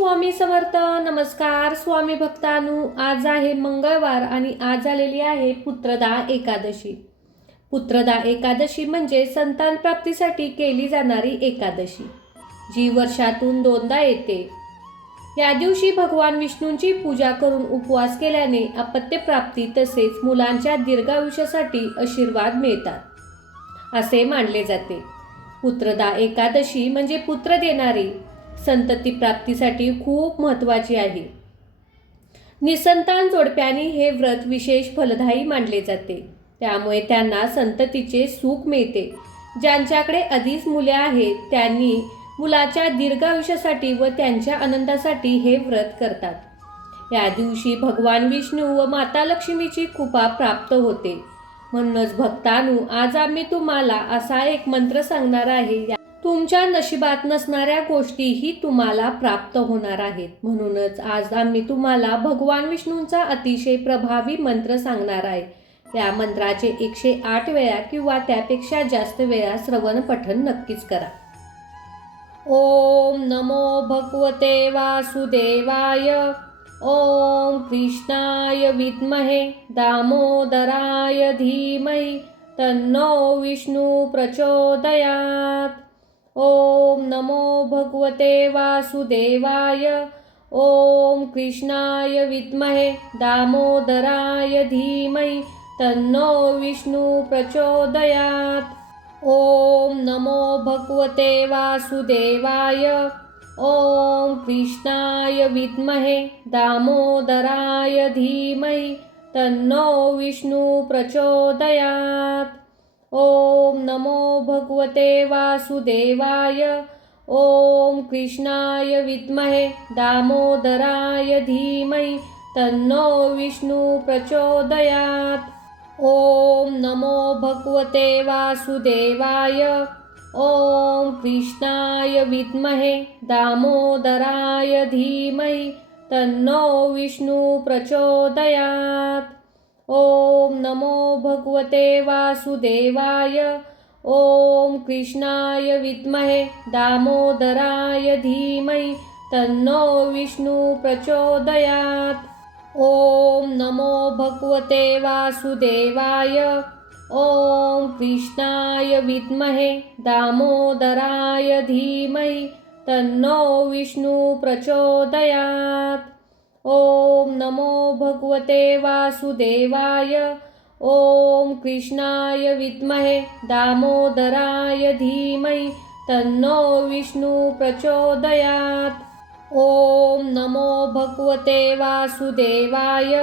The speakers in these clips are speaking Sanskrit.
स्वामी समर्थ. नमस्कार स्वामी भक्तांनो. आज आहे मंगळवार आणि आज आलेली आहे पुत्रदा एकादशी. पुत्रदा एकादशी म्हणजे संतान प्राप्तीसाठी केली जाणारी एकादशी, जी वर्षातून 2दा येते. या दिवशी भगवान विष्णूंची पूजा करून उपवास केल्याने अपत्य प्राप्ती तसेच मुलांच्या दीर्घायुष्यासाठी आशीर्वाद मिळतात असे मानले जाते. पुत्रदा एकादशी म्हणजे पुत्र देणारी संतती प्राप्तीसाठी खूप महत्त्वाची आहे. निसंतान जोडप्यांनी हे व्रत विशेष फलदायी मानले जाते, त्यामुळे त्यांना संततीचे सुख मिळते. ज्यांच्याकडे आधीच मुले आहेत त्यांनी मुलाच्या दीर्घायुष्यासाठी व त्यांच्या आनंदासाठी हे व्रत करतात. या दिवशी भगवान विष्णू व माता लक्ष्मीची कृपा प्राप्त होते. म्हणूनच भक्तांनो, आज आम्ही तुम्हाला असा एक मंत्र सांगणार आहे. तुमच्या नशिबात नसणाऱ्या गोष्टीही तुम्हाला प्राप्त होणार आहेत. म्हणूनच आज आम्ही तुम्हाला भगवान विष्णूंचा अतिशय प्रभावी मंत्र सांगणार आहे. या मंत्राचे 108 वेळा किंवा त्यापेक्षा जास्त वेळा श्रवण पठण नक्कीच करा. ओम नमो भगवते वासुदेवाय. ओम कृष्णाय विद्महे दामोदराय धीमहि तन्नो विष्णु प्रचोदयात्. ओम नमो भगवते वासुदेवाय. ओम कृष्णाय विद्महे दामोदराय धीमहि तन्नो विष्णु प्रचोदयात्. ओम नमो भगवते वासुदेवाय. ओम कृष्णाय विद्महे दामोदराय धीमहि तन्नो विष्णु प्रचोदयात्. ओम नमो भगवते वासुदेवाय. ओम कृष्णाय विद्महे दामोदराय धीमहि तन्नो विष्णु प्रचोदयात्. ओम नमो भगवते वासुदेवाय. ओम कृष्णाय विद्महे दामोदराय धीमहि तन्नो विष्णु प्रचोदयात्. ओम नमो भगवते वासुदेवाय. ओम कृष्णाय विद्महे दामोदराय धीमहि तन्नो विष्णु प्रचोदयात्. ओम नमो भगवते वासुदेवाय. ओम कृष्णाय विद्महे दामोदराय धीमहि तन्नो विष्णु प्रचोदयात्. ओम नमो भगवते वासुदेवाय. ओम कृष्णाय विद्महे दामोदराय धीमहि तन्नो विष्णु प्रचोदयात्. ओम नमो भगवते वासुदेवाय.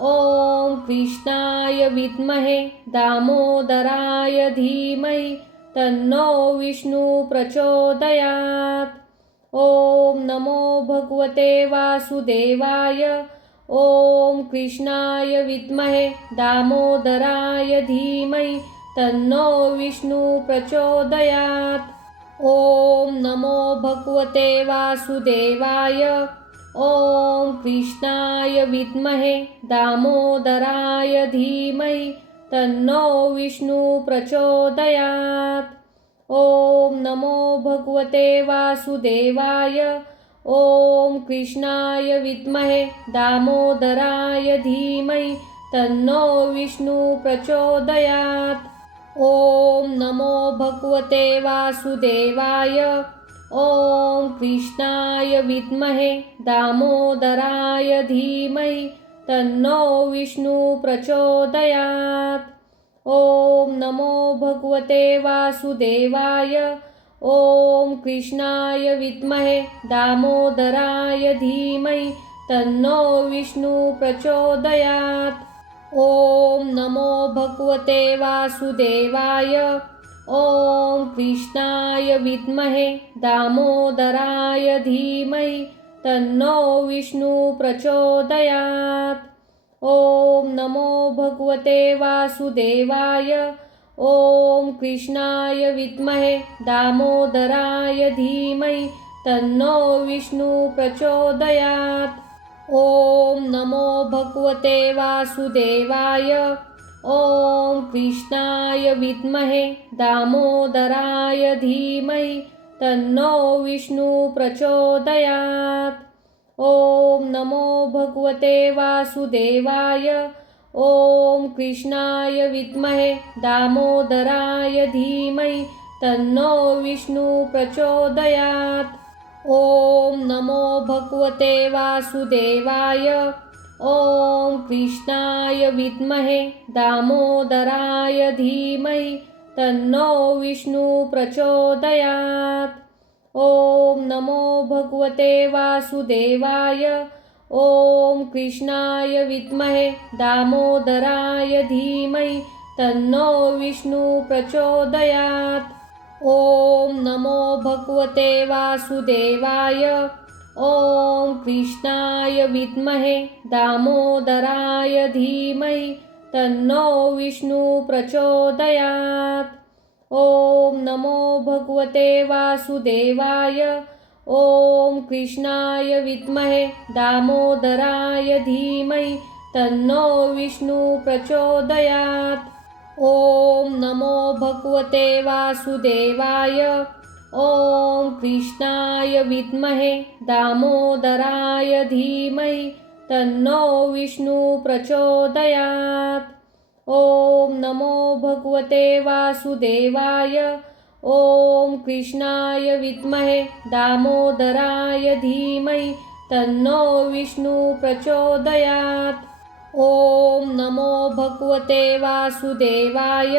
ओम कृष्णाय विद्महे दामोदराय धीमहि तन्नो विष्णु प्रचोदयात्. ओम नमो भगवते वासुदेवाय. ओम कृष्णाय विद्महे दामोदराय धीमहि तन्नो विष्णु प्रचोदयात्. ओम नमो भगवते वासुदेवाय. ओम कृष्णाय विद्महे दामोदराय धीमहि तन्नो विष्णु प्रचोदयात्. ओम नमो भगवते वासुदेवाय. ओम कृष्णाय विद्महे दामोदराय धीमहि तन्नो विष्णु प्रचोदयात्. ओम नमो भगवते वासुदेवाय. ओम कृष्णाय विद्महे दामोदराय धीमहि तन्नो विष्णु प्रचोदयात्. ओम नमो भगवते वासुदेवाय. ओम कृष्णाय विद्महे दामोदराय धीमहि तन्नो विष्णु प्रचोदयात्. ओम नमो भगवते वासुदेवाय. ओम कृष्णाय विद्महे दामोदराय धीमहि तन्नो विष्णु प्रचोदयात्. ओम नमो भगवते वासुदेवाय. ओम कृष्णाय विद्महे दामोदराय धीमहि तन्नो विष्णु प्रचोदयात्. ओम नमो भगवते वासुदेवाय. ओम कृष्णाय विद्महे दामोदराय धीमहि तन्नो विष्णु प्रचोदयात्। ओम नमो भगवते वासुदेवाय। ओम कृष्णाय विद्महे दामोदराय धीमहि तन्नो विष्णु प्रचोदयात्। ओम नमो भगवते वासुदेवाय। ओम कृष्णाय विद्महे दामोदराय धीमहि तन्नो विष्णु प्रचोदयात्। ओम नमो भगवते वासुदेवाय। ओम कृष्णाय विद्महे दामोदराय धीमहि तन्नो विष्णु प्रचोदयात्। ओम नमो भगवते वासुदेवाय। ओम कृष्णाय विद्महे दामोदराय धीमहि तन्नो विष्णु प्रचोदयात्। ओम नमो भगवते वासुदेवाय। ओम कृष्णाय विद्महे दामोदराय धीमहि तन्नो विष्णु प्रचोदयात्। ओम नमो भगवते वासुदेवाय। ओम कृष्णाय विद्महे दामोदराय धीमहि तन्नो विष्णु प्रचोदयात्। ओम नमो भगवते वासुदेवाय। ओम कृष्णाय विद्महे दामोदराय धीमहि तन्नो विष्णु प्रचोदयात्। ओम नमो भगवते वासुदेवाय।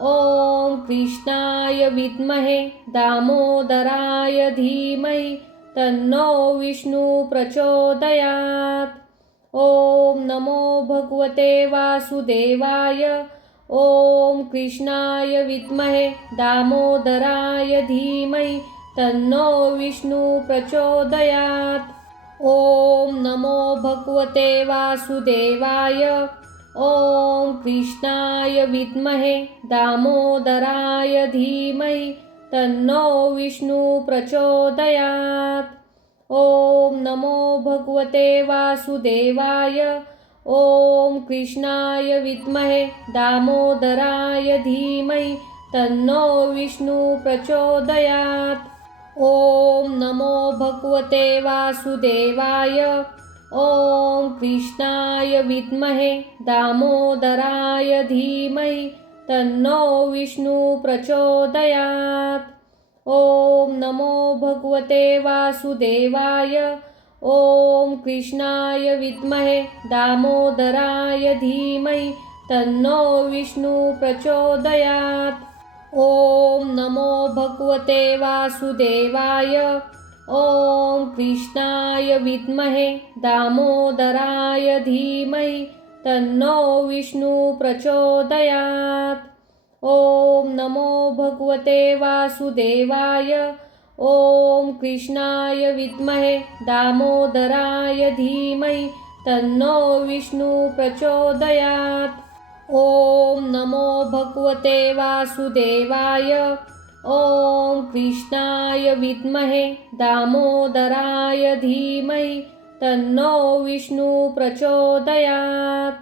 ओम कृष्णाय विद्महे दामोदराय धीमहि तन्नो विष्णु प्रचोदयात्। ओम नमो भगवते वासुदेवाय। ओम कृष्णाय विद्महे दामोदराय धीमहि तन्नो विष्णु प्रचोदयात्। ओम नमो भगवते वासुदेवाय। ओम कृष्णाय विद्महे दामोदराय धीमहि तन्नो विष्णु प्रचोदयात्। ओम नमो भगवते वासुदेवाय। ओम कृष्णाय विद्महे दामोदराय धीमहि तन्नो विष्णु प्रचोदयात्। ओम नमो भगवते वासुदेवाय। ओम कृष्णाय विद्महे दामोदराय धीमहि तन्नो विष्णु प्रचोदयात्। ओम नमो भगवते वासुदेवाय। ओम कृष्णाय विद्महे दामोदराय धीमहि तन्नो विष्णु प्रचोदयात्। ओम नमो भगवते वासुदेवाय। ओम कृष्णाय विद्महे दामोदराय धीमहि तन्नो विष्णु प्रचोदयात्। ओम नमो भगवते वासुदेवाय। ओम कृष्णाय विद्महे दामोदराय धीमहि तन्नो विष्णु प्रचोदयात्। ओम नमो भगवते वासुदेवाय। ओम कृष्णाय विद्महे दामोदराय धीमहि तन्नो विष्णु प्रचोदयात्।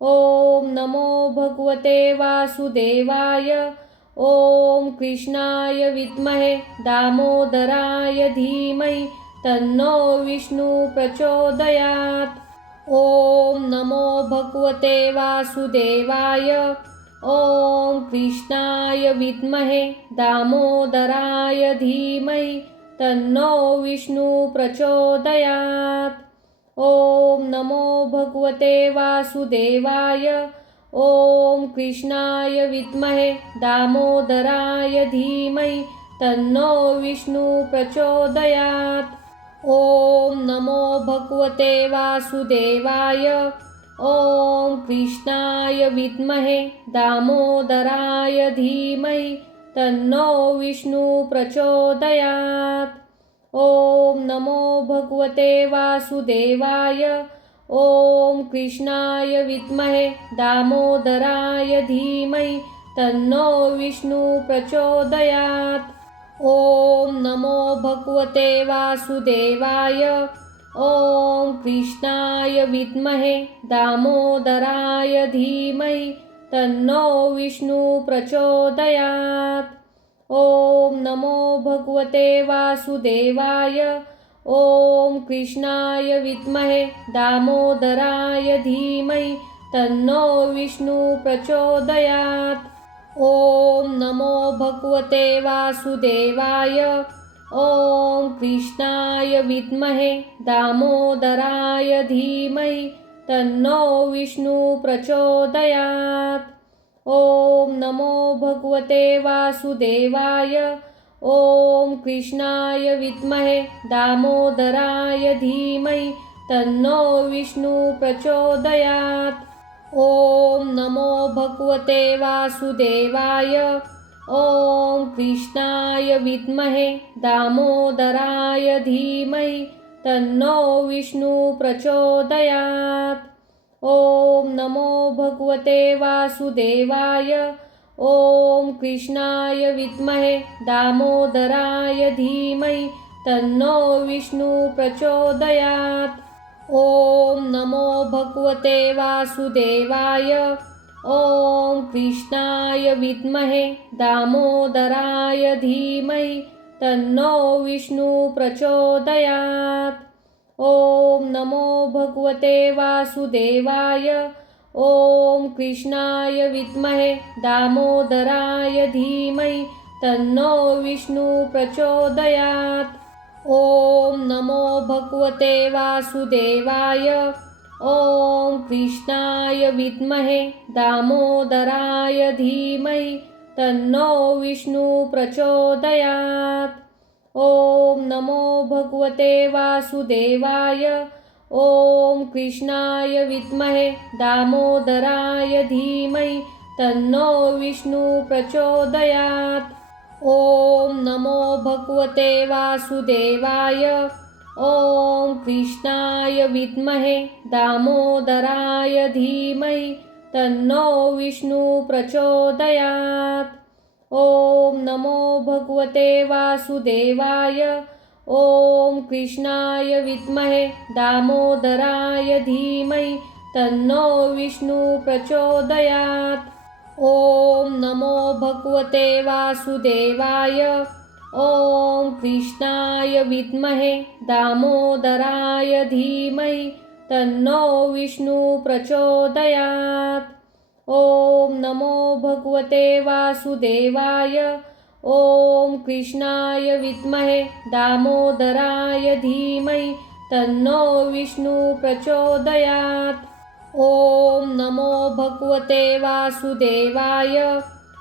ओम नमो भगवते वासुदेवाय। ओम कृष्णाय विद्महे दामोदराय धीमहि तन्नो विष्णु प्रचोदयात्। ओम नमो भगवते वासुदेवाय। ओम कृष्णाय विद्महे दामोदराय धीमहि तन्नो विष्णु प्रचोदयात्। ओम नमो भगवते वासुदेवाय। ओम कृष्णाय विद्महे दामोदराय धीमहि तन्नो विष्णु प्रचोदयात्। ओम नमो भगवते वासुदेवाय। ओम कृष्णाय विद्महे दामोदराय धीमहि तन्नो विष्णु प्रचोदयात्। ओम नमो भगवते वासुदेवाय। ओम कृष्णाय विद्महे दामोदराय धीमहि तन्नो विष्णु प्रचोदयात्। ओम नमो भगवते वासुदेवाय। ओम कृष्णाय विद्महे दामोदराय धीमहि तन्नो विष्णु प्रचोदयात्। ॐ नमो भगवते वासुदेवाय। ॐ कृष्णाय विद्महे दामोदराय धीमहि तन्नो विष्णु प्रचोदयात्। ॐ नमो भगवते वासुदेवाय। ॐ कृष्णाय विद्महे दामोदराय धीमहि तन्नो विष्णु प्रचोदयात्। ॐ नमो भगवते वासुदेवाय। ॐ कृष्णाय विद्महे दामोदराय धीमहि तन्नो विष्णु प्रचोदयात्। ॐ नमो भगवते वासुदेवाय। ॐ कृष्णाय विद्महे दामोदराय धीमहि तन्नो विष्णु प्रचोदयात्। ॐ नमो भगवते वासुदेवाय। ॐ कृष्णाय विद्महे दामोदराय धीमहि तन्नो विष्णु प्रचोदयात्। ॐ नमो भगवते वासुदेवाय। ॐ कृष्णाय विद्महे दामोदराय धीमहि तन्नो विष्णु प्रचोदयात्। ॐ नमो भगवते वासुदेवाय। ॐ कृष्णाय विद्महे दामोदराय धीमहि तन्नो विष्णु प्रचोदयात्। ॐ नमो भगवते वासुदेवाय। ॐ कृष्णाय विद्महे दामोदराय धीमहि तन्नो विष्णु प्रचोदयात्। ॐ नमो भगवते वासुदेवाय। ॐ कृष्णाय विद्महे दामोदराय धीमहि तन्नो विष्णु प्रचोदयात्। ॐ नमो भगवते वासुदेवाय। ॐ कृष्णाय विद्महे दामोदराय धीमहि तन्नो विष्णु प्रचोदयात्। ॐ नमो भगवते वासुदेवाय। ॐ कृष्णाय विद्महे दामोदराय धीमहि तन्नो विष्णु प्रचोदयात्। ॐ नमो भगवते वासुदेवाय। ॐ कृष्णाय विद्महे दामोदराय धीमहि तन्नो विष्णु प्रचोदयात्। ॐ नमो भगवते वासुदेवाय। ॐ कृष्णाय विद्महे दामोदराय धीमहि तन्नो विष्णु प्रचोदयात्। ॐ नमो भगवते वासुदेवाय।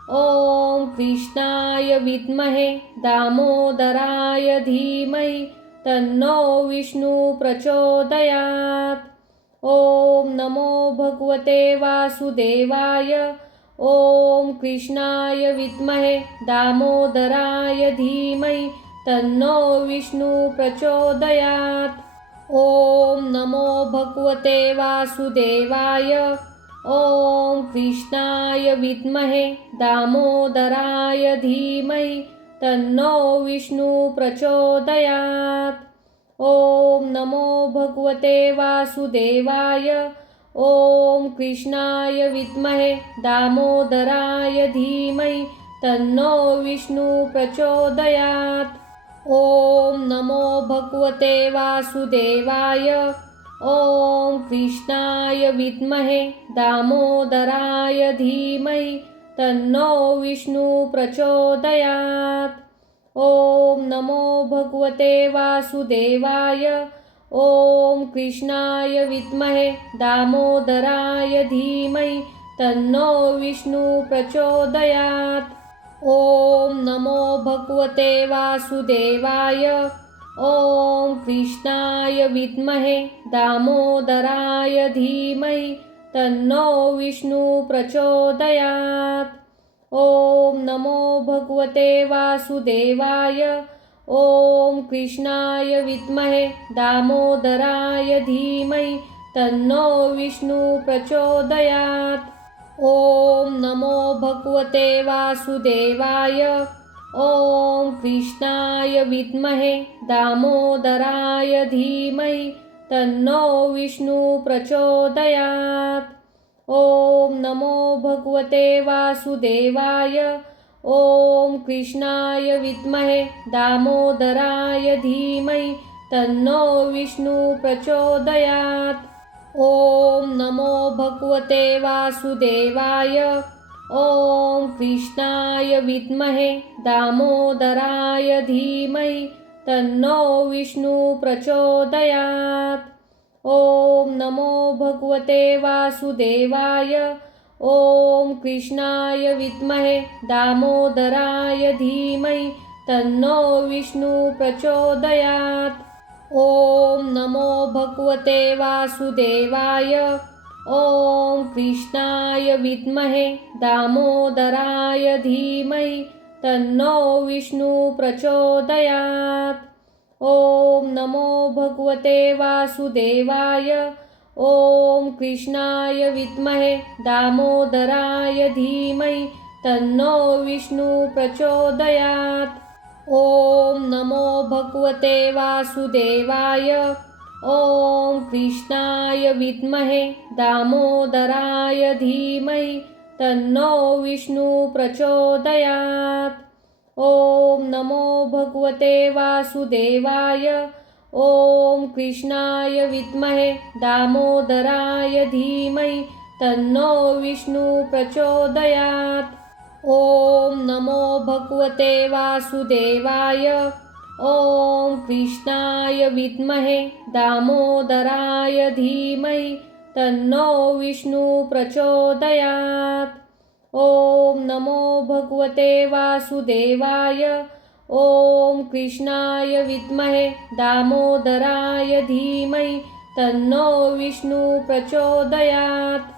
ॐ कृष्णाय विद्महे दामोदराय धीमहि तन्नो विष्णु प्रचोदयात्। ॐ नमो भगवते वासुदेवाय। ॐ कृष्णाय विद्महे दामोदराय धीमहि तन्नो विष्णु प्रचोदयात्। ॐ नमो भगवते वासुदेवाय। ॐ कृष्णाय विद्महे दामोदराय धीमहि तन्नो विष्णु प्रचोदयात्। ॐ नमो भगवते वासुदेवाय। ॐ कृष्णाय विद्महे दामोदराय धीमहि तन्नो विष्णु प्रचोदयात्। ॐ नमो भगवते वासुदेवाय। ॐ कृष्णाय विद्महे दामोदराय धीमहि तन्नो विष्णु प्रचोदयात्। ॐ नमो भगवते वासुदेवाय। ॐ कृष्णाय विद्महे दामोदराय धीमहि तन्नो विष्णु प्रचोदयात्। ॐ नमो भगवते वासुदेवाय। ॐ कृष्णाय विद्महे दामोदराय धीमहि तन्नो विष्णु प्रचोदयात्। ॐ नमो भगवते वासुदेवाय। ॐ कृष्णाय विद्महे दामोदराय धीमहि तन्नो विष्णु प्रचोदयात्। ॐ नमो भगवते वासुदेवाय। ॐ कृष्णाय विद्महे दामोदराय धीमहि तन्नो विष्णु प्रचोदयात्। ॐ नमो भगवते वासुदेवाय। ॐ कृष्णाय विद्महे दामोदराय धीमहि तन्नो विष्णु प्रचोदयात्। ॐ नमो भगवते वासुदेवाय। ॐ कृष्णाय विद्महे दामोदराय धीमहि तन्नो विष्णु प्रचोदयात्। ॐ नमो भगवते वासुदेवाय। ॐ कृष्णाय विद्महे दामोदराय धीमहि तन्नो विष्णु प्रचोदयात्। ॐ नमो भगवते वासुदेवाय। ॐ कृष्णाय विद्महे दामोदराय धीमहि तन्नो विष्णु प्रचोदयात्। ॐ नमो भगवते वासुदेवाय। ॐ कृष्णाय विद्महे दामोदराय धीमहि तन्नो विष्णु प्रचोदयात्। ॐ नमो भगवते वासुदेवाय। ॐ कृष्णाय विद्महे दामोदराय धीमहि तन्नो विष्णु प्रचोदयात्। ॐ नमो भगवते वासुदेवाय। ॐ कृष्णाय विद्महे दामोदराय धीमहि तन्नो विष्णु प्रचोदयात्। ॐ नमो भगवते वासुदेवाय। ॐ कृष्णाय विद्महे दामोदराय धीमहि तन्नो विष्णु प्रचोदयात्। ॐ नमो भगवते वासुदेवाय। ॐ कृष्णाय विद्महे दामोदराय धीमहि तन्नो विष्णु प्रचोदयात्।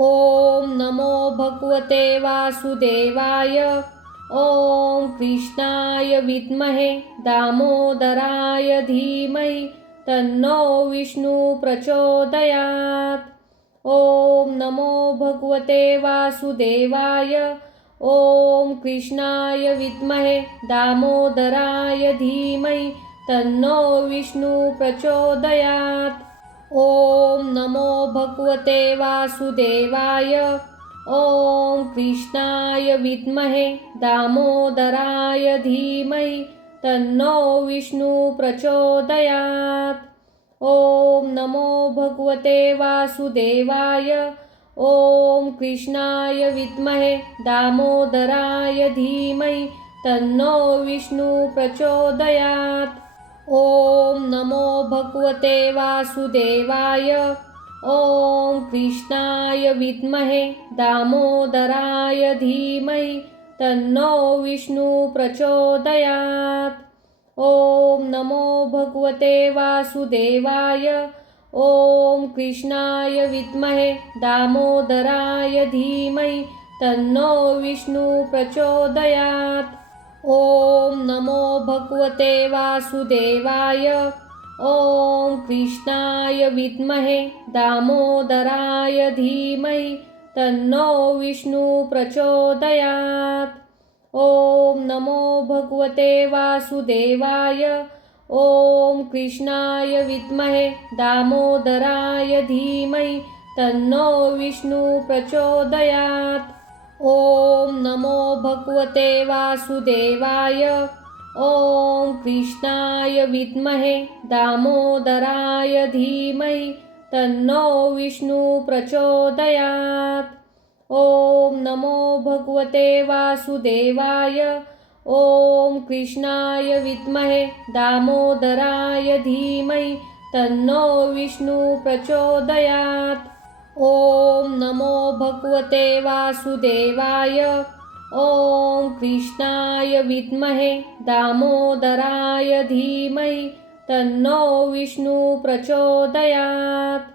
ॐ नमो भगवते वासुदेवाय। ॐ कृष्णाय विद्महे दामोदराय धीमहि तन्नो विष्णु प्रचोदयात्। ॐ नमो भगवते वासुदेवाय। ॐ कृष्णाय विद्महे दामोदराय धीमहि तन्नो विष्णु प्रचोदयात्। ॐ नमो भगवते वासुदेवाय। ॐ कृष्णाय विद्महे दामोदराय धीमहि तन्नो विष्णु प्रचोदयात्। ॐ नमो भगवते वासुदेवाय। ॐ कृष्णाय विद्महे दामोदराय धीमहि तन्नो विष्णु प्रचोदयात्। ॐ नमो भगवते वासुदेवाय। ॐ कृष्णाय विद्महे दामोदराय धीमहि तन्नो विष्णु प्रचोदयात्। ॐ नमो भगवते वासुदेवाय। ॐ कृष्णाय विद्महे दामोदराय धीमहि तन्नो विष्णु प्रचोदयात्। ॐ नमो भगवते वासुदेवाय। ॐ कृष्णाय विद्महे दामोदराय धीमहि तन्नो विष्णु प्रचोदयात्। ॐ नमो भगवते वासुदेवाय। ॐ कृष्णाय विद्महे दामोदराय धीमहि तन्नो विष्णु प्रचोदयात्। ॐ नमो भगवते वासुदेवाय। ॐ कृष्णाय विद्महे दामोदराय धीमहि तन्नो विष्णु प्रचोदयात्। ॐ नमो भगवते वासुदेवाय। ॐ कृष्णाय विद्महे दामोदराय धीमहि तन्नो विष्णु प्रचोदयात्। ॐ नमो भगवते वासुदेवाय। ॐ कृष्णाय विद्महे दामोदराय धीमहि तन्नो विष्णु प्रचोदयात्।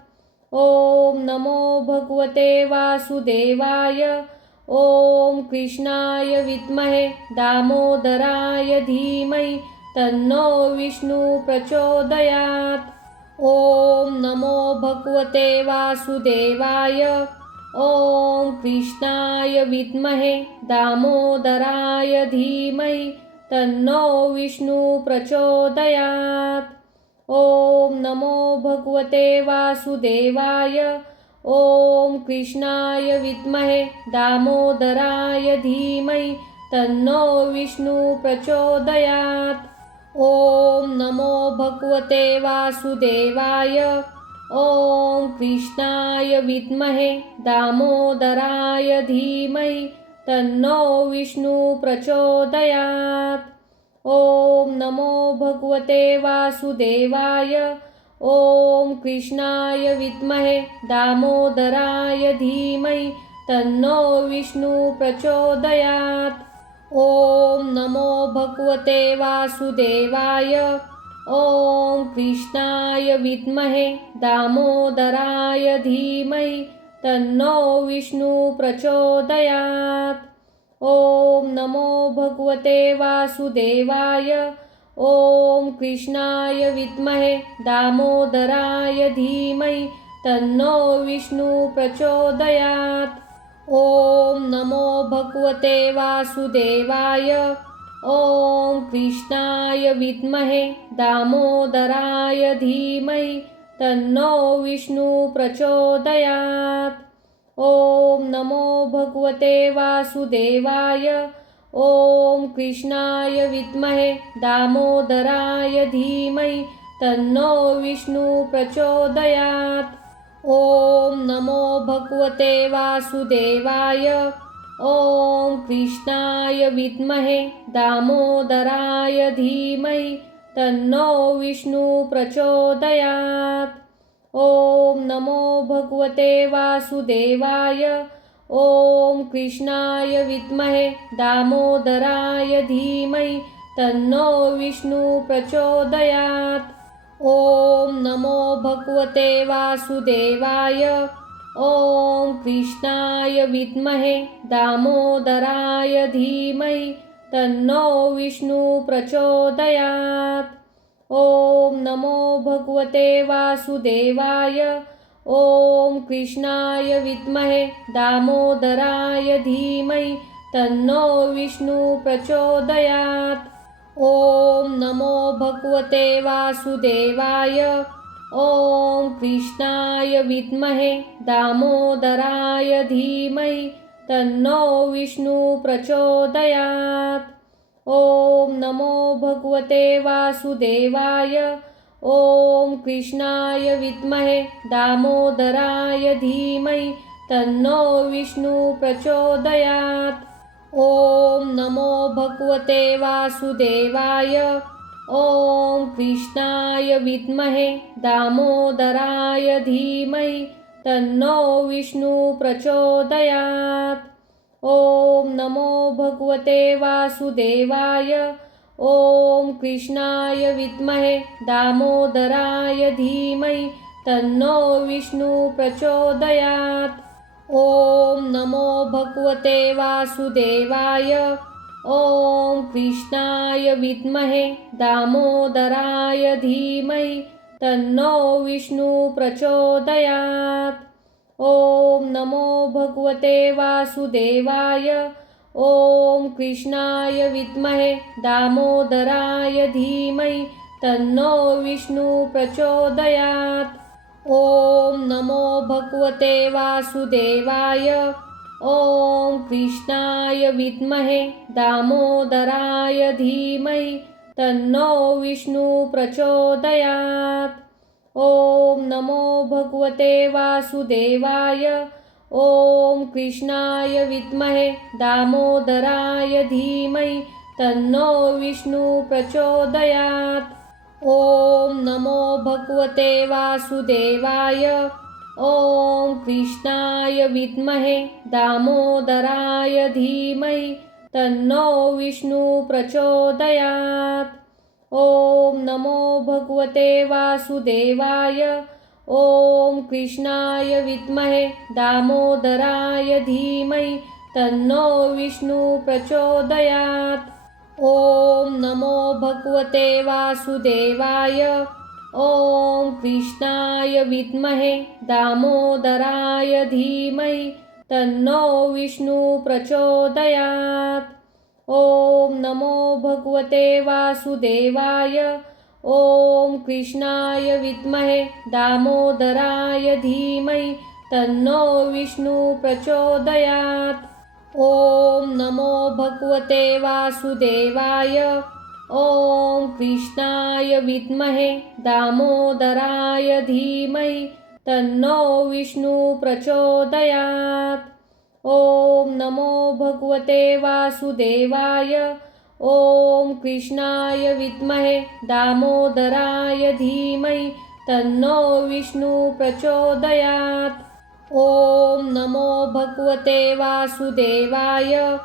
ॐ नमो भगवते वासुदेवाय। ॐ कृष्णाय विद्महे दामोदराय धीमहि तन्नो विष्णु प्रचोदयात्। ॐ नमो भगवते वासुदेवाय। ॐ कृष्णाय विद्महे दामोदराय धीमहि तन्नो विष्णु प्रचोदयात्। ॐ नमो भगवते वासुदेवाय। ॐ कृष्णाय विद्महे दामोदराय धीमहि तन्नो विष्णु प्रचोदयात्। ॐ नमो भगवते वासुदेवाय। ॐ कृष्णाय विद्महे दामोदराय धीमहि तन्नो विष्णु प्रचोदयात्। ॐ नमो भगवते वासुदेवाय। ॐ कृष्णाय विद्महे दामोदराय धीमहि तन्नो विष्णु प्रचोदयात्। ॐ नमो भगवते वासुदेवाय। ॐ कृष्णाय विद्महे दामोदराय धीमहि तन्नो विष्णु प्रचोदयात्। ॐ नमो भगवते वासुदेवाय। ॐ कृष्णाय विद्महे दामोदराय धीमहि तन्नो विष्णु प्रचोदयात्। ॐ नमो भगवते वासुदेवाय। ॐ कृष्णाय विद्महे दामोदराय धीमहि तन्नो विष्णु प्रचोदयात्। ॐ नमो भगवते वासुदेवाय। ॐ कृष्णाय विद्महे दामोदराय धीमहि तन्नो विष्णु प्रचोदयात्। ॐ नमो भगवते वासुदेवाय। ॐ कृष्णाय विद्महे दामोदराय धीमहि तन्नो विष्णु प्रचोदयात्। ॐ नमो भगवते वासुदेवाय। ॐ कृष्णाय विद्महे दामोदराय धीमहि तन्नो विष्णु प्रचोदयात्। ॐ नमो भगवते वासुदेवाय। ॐ कृष्णाय विद्महे दामोदराय धीमहि तन्नो विष्णु प्रचोदयात्। ॐ नमो भगवते वासुदेवाय। ॐ कृष्णाय विद्महे दामोदराय धीमहि तन्नो विष्णु प्रचोदयात्। ॐ नमो भगवते वासुदेवाय। ॐ कृष्णाय विद्महे दामोदराय धीमहि तन्नो विष्णु प्रचोदयात्। ॐ नमो भगवते वासुदेवाय। ॐ कृष्णाय विद्महे दामोदराय धीमहि तन्नो विष्णु प्रचोदयात्। ॐ नमो भगवते वासुदेवाय। ॐ कृष्णाय विद्महे दामोदराय धीमहि तन्नो विष्णु प्रचोदयात्। ॐ नमो भगवते वासुदेवाय। ॐ कृष्णाय विद्महे दामोदराय धीमहि तन्नो विष्णु प्रचोदयात्। ॐ नमो भगवते वासुदेवाय। ॐ कृष्णाय विद्महे दामोदराय धीमहि तन्नो विष्णु प्रचोदयात्। ॐ नमो भगवते वासुदेवाय। ॐ कृष्णाय विद्महे दामोदराय धीमहि तन्नो विष्णु प्रचोदयात्। ॐ नमो भगवते वासुदेवाय। ॐ कृष्णाय विद्महे दामोदराय धीमहि तन्नो विष्णु प्रचोदयात्। ॐ नमो भगवते वासुदेवाय। ॐ कृष्णाय विद्महे दामोदराय धीमहि तन्नो विष्णु प्रचोदयात्। ॐ नमो भगवते वासुदेवाय। ॐ कृष्णाय विद्महे दामोदराय धीमहि तन्नो विष्णु प्रचोदयात्। ॐ नमो भगवते वासुदेवाय। ॐ कृष्णाय विद्महे दामोदराय धीमहि तन्नो विष्णु प्रचोदयात्। ॐ नमो भगवते वासुदेवाय। ॐ कृष्णाय विद्महे दामोदराय धीमहि तन्नो विष्णु प्रचोदयात्। ॐ नमो भगवते वासुदेवाय। ॐ कृष्णाय विद्महे दामोदराय धीमहि तन्नो विष्णु प्रचोदयात्। ओम नमो भगवते वासुदेवाय। ओम कृष्णाय विद्महे दामोदराय धीमहि तन्नो विष्णु प्रचोदयात्। ओम नमो भगवते वासुदेवाय। ओम कृष्णाय विद्महे दामोदराय धीमहि तन्नो विष्णु प्रचोदयात्। ओम नमो भगवते वासुदेवाय।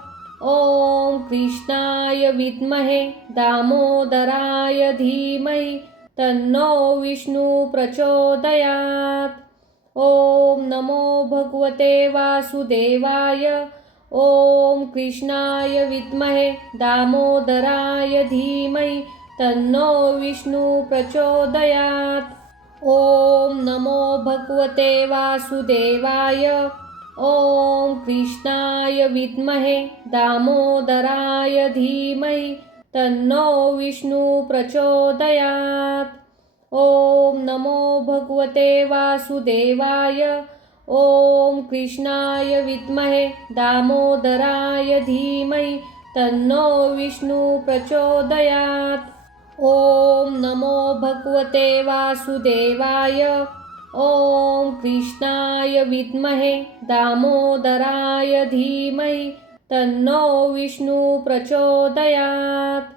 ओम कृष्णाय विद्महे दामोदराय धीमहि तन्नो विष्णु प्रचोदयात्। ओम नमो भगवते वासुदेवाय। ओम कृष्णाय विद्महे दामोदराय धीमहि तन्नो विष्णु प्रचोदयात्। ओम नमो भगवते वासुदेवाय। ओम कृष्णाय विद्महे दामोदराय धीमहि तन्नो विष्णु प्रचोदयात्। ओम नमो भगवते वासुदेवाय। ओम कृष्णाय विद्महे दामोदराय धीमहि तन्नो विष्णु प्रचोदयात्। ओम नमो भगवते वासुदेवाय। ओम कृष्णाय विद्महे दामोदराय धीमहि तन्नो विष्णु प्रचोदयात्।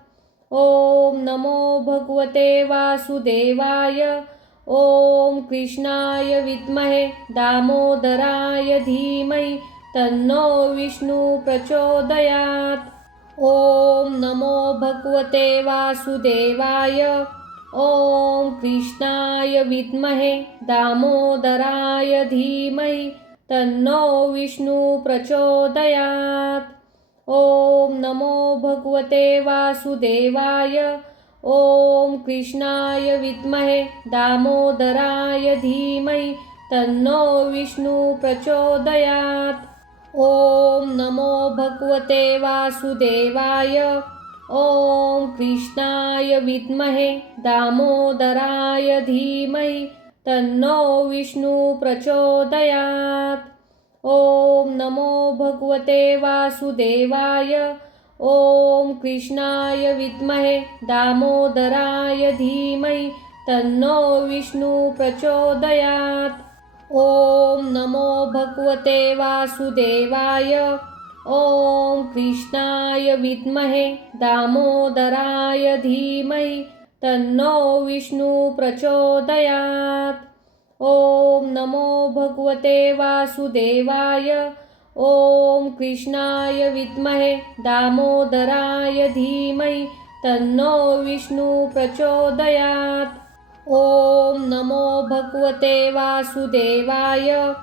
ओम नमो भगवते वासुदेवाय। ओम कृष्णाय विद्महे दामोदराय धीमहि तन्नो विष्णु प्रचोदयात्। ओम नमो भगवते वासुदेवाय। ओम कृष्णाय विद्महे दामोदराय धीमहि तन्नो विष्णु प्रचोदयात्। ओम नमो भगवते वासुदेवाय। ओम कृष्णाय विद्महे दामोदराय धीमहि तन्नो विष्णु प्रचोदयात्। ओम नमो भगवते वासुदेवाय। ओम कृष्णाय विद्महे दामोदराय धीमहि तन्नो विष्णु प्रचोदयात्। ओम नमो भगवते वासुदेवाय। ओम कृष्णाय विद्महे दामोदराय धीमहि तन्नो विष्णु प्रचोदयात्। ओम नमो भगवते वासुदेवाय। ओम कृष्णाय विद्महे दामोदराय धीमहि तन्नो विष्णु प्रचोदयात्। ओम नमो भगवते वासुदेवाय। ओम कृष्णाय विद्महे दामोदराय धीमहि तन्नो विष्णु प्रचोदयात्। ओम नमो भगवते वासुदेवाय।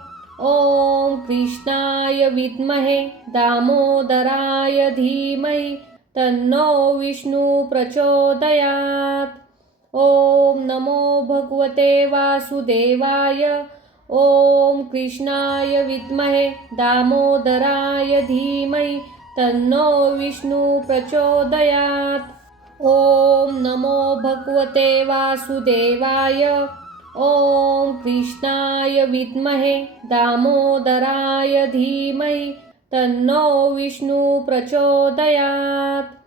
ओम कृष्णाय विद्महे दामोदराय धीमहि तन्नो विष्णु प्रचोदयात्। ओम नमो भगवते वासुदेवाय। ओम कृष्णाय विद्महे दामोदराय धीमहि तन्नो विष्णु प्रचोदयात्। ओम नमो भगवते वासुदेवाय। ओम कृष्णाय विद्महे दामोदराय धीमहि तन्नो विष्णु प्रचोदयात्।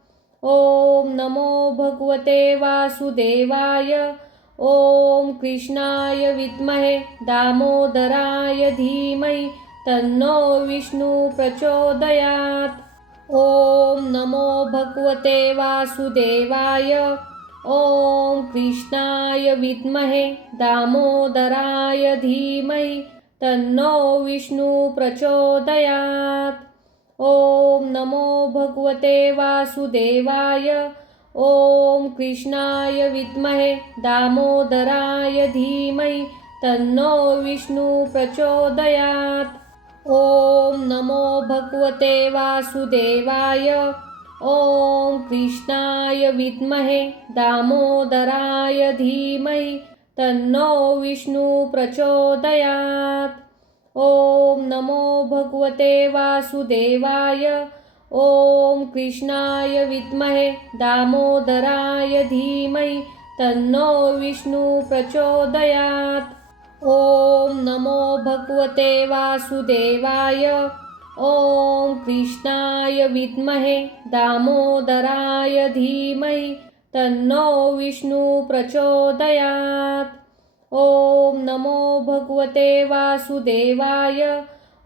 ओम नमो भगवते वासुदेवाय। ओम कृष्णाय विद्महे दामोदराय धीमहि तन्नो विष्णु प्रचोदयात्। ओम नमो भगवते वासुदेवाय। ओम कृष्णाय विद्महे दामोदराय धीमहि तन्नो विष्णु प्रचोदयात्। ओम नमो भगवते वासुदेवाय। ओम कृष्णाय विद्महे दामोदराय धीमहि तन्नो विष्णु प्रचोदयात्। ओम नमो भगवते वासुदेवाय। ओम कृष्णाय विद्महे दामोदराय धीमहि तन्नो विष्णु प्रचोदयात्। ओम नमो भगवते वासुदेवाय। ओम कृष्णाय विद्महे दामोदराय धीमहि तन्नो विष्णु प्रचोदयात्। ओम नमो भगवते वासुदेवाय। ॐ कृष्णाय विद्महे दामोदराय धीमहि तन्नो विष्णु प्रचोदयात्। ॐ नमो भगवते वासुदेवाय।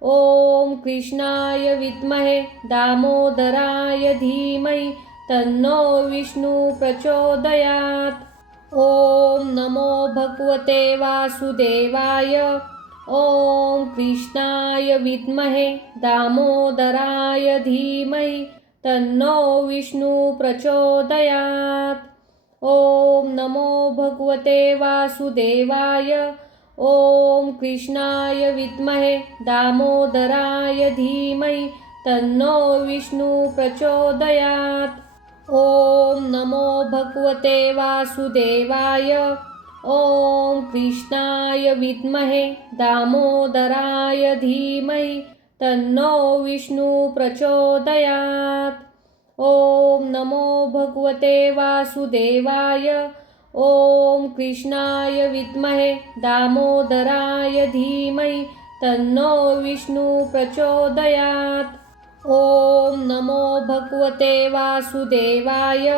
ॐ कृष्णाय विद्महे दामोदराय धीमहि तन्नो विष्णु प्रचोदयात्। ॐ नमो भगवते वासुदेवाय। ॐ कृष्णाय विद्महे दामोदराय धीमहि तन्नो विष्णु प्रचोदयात्। ॐ नमो भगवते वासुदेवाय। ॐ कृष्णाय विद्महे दामोदराय धीमहि तन्नो विष्णु प्रचोदयात्। ॐ नमो भगवते वासुदेवाय। ॐ कृष्णाय विद्महे दामोदराय धीमहि तन्नो विष्णु प्रचोदयात्। ॐ नमो भगवते वासुदेवाय। ॐ कृष्णाय विद्महे दामोदराय धीमहि तन्नो विष्णु प्रचोदयात्। ॐ नमो भगवते वासुदेवाय।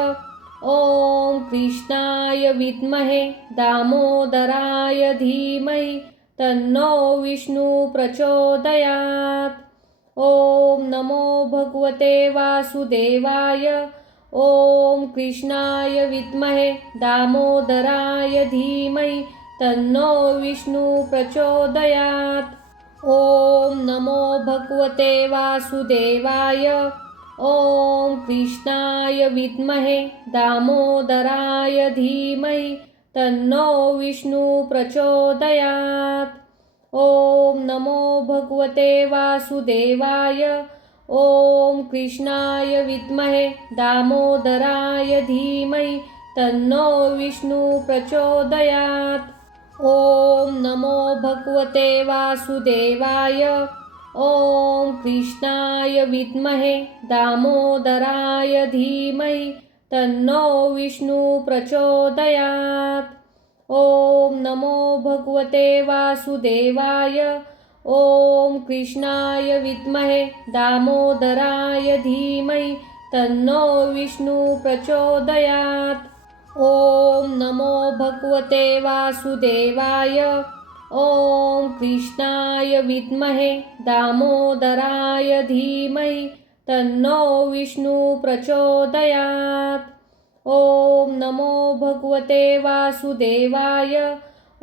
ॐ कृष्णाय विद्महे दामोदराय धीमहि तन्नो विष्णु प्रचोदयात्। ॐ नमो भगवते वासुदेवाय। ॐ कृष्णाय विद्महे दामोदराय धीमहि तन्नो विष्णु प्रचोदयात्। ॐ नमो भगवते वासुदेवाय। ॐ कृष्णाय विद्महे दामोदराय धीमहि तन्नो विष्णु प्रचोदयात्। ॐ नमो भगवते वासुदेवाय। ॐ कृष्णाय विद्महे दामोदराय धीमहि तन्नो विष्णु प्रचोदयात्। ॐ नमो भगवते वासुदेवाय। ॐ कृष्णाय विद्महे दामोदराय धीमहि तन्नो विष्णु प्रचोदयात्। ॐ नमो भगवते वासुदेवाय। ॐ कृष्णाय विद्महे दामोदराय धीमहि तन्नो विष्णु प्रचोदयात्। ॐ नमो भगवते वासुदेवाय। ॐ कृष्णाय विद्महे दामोदराय धीमहि तन्नो विष्णु प्रचोदयात्। ॐ नमो भगवते वासुदेवाय।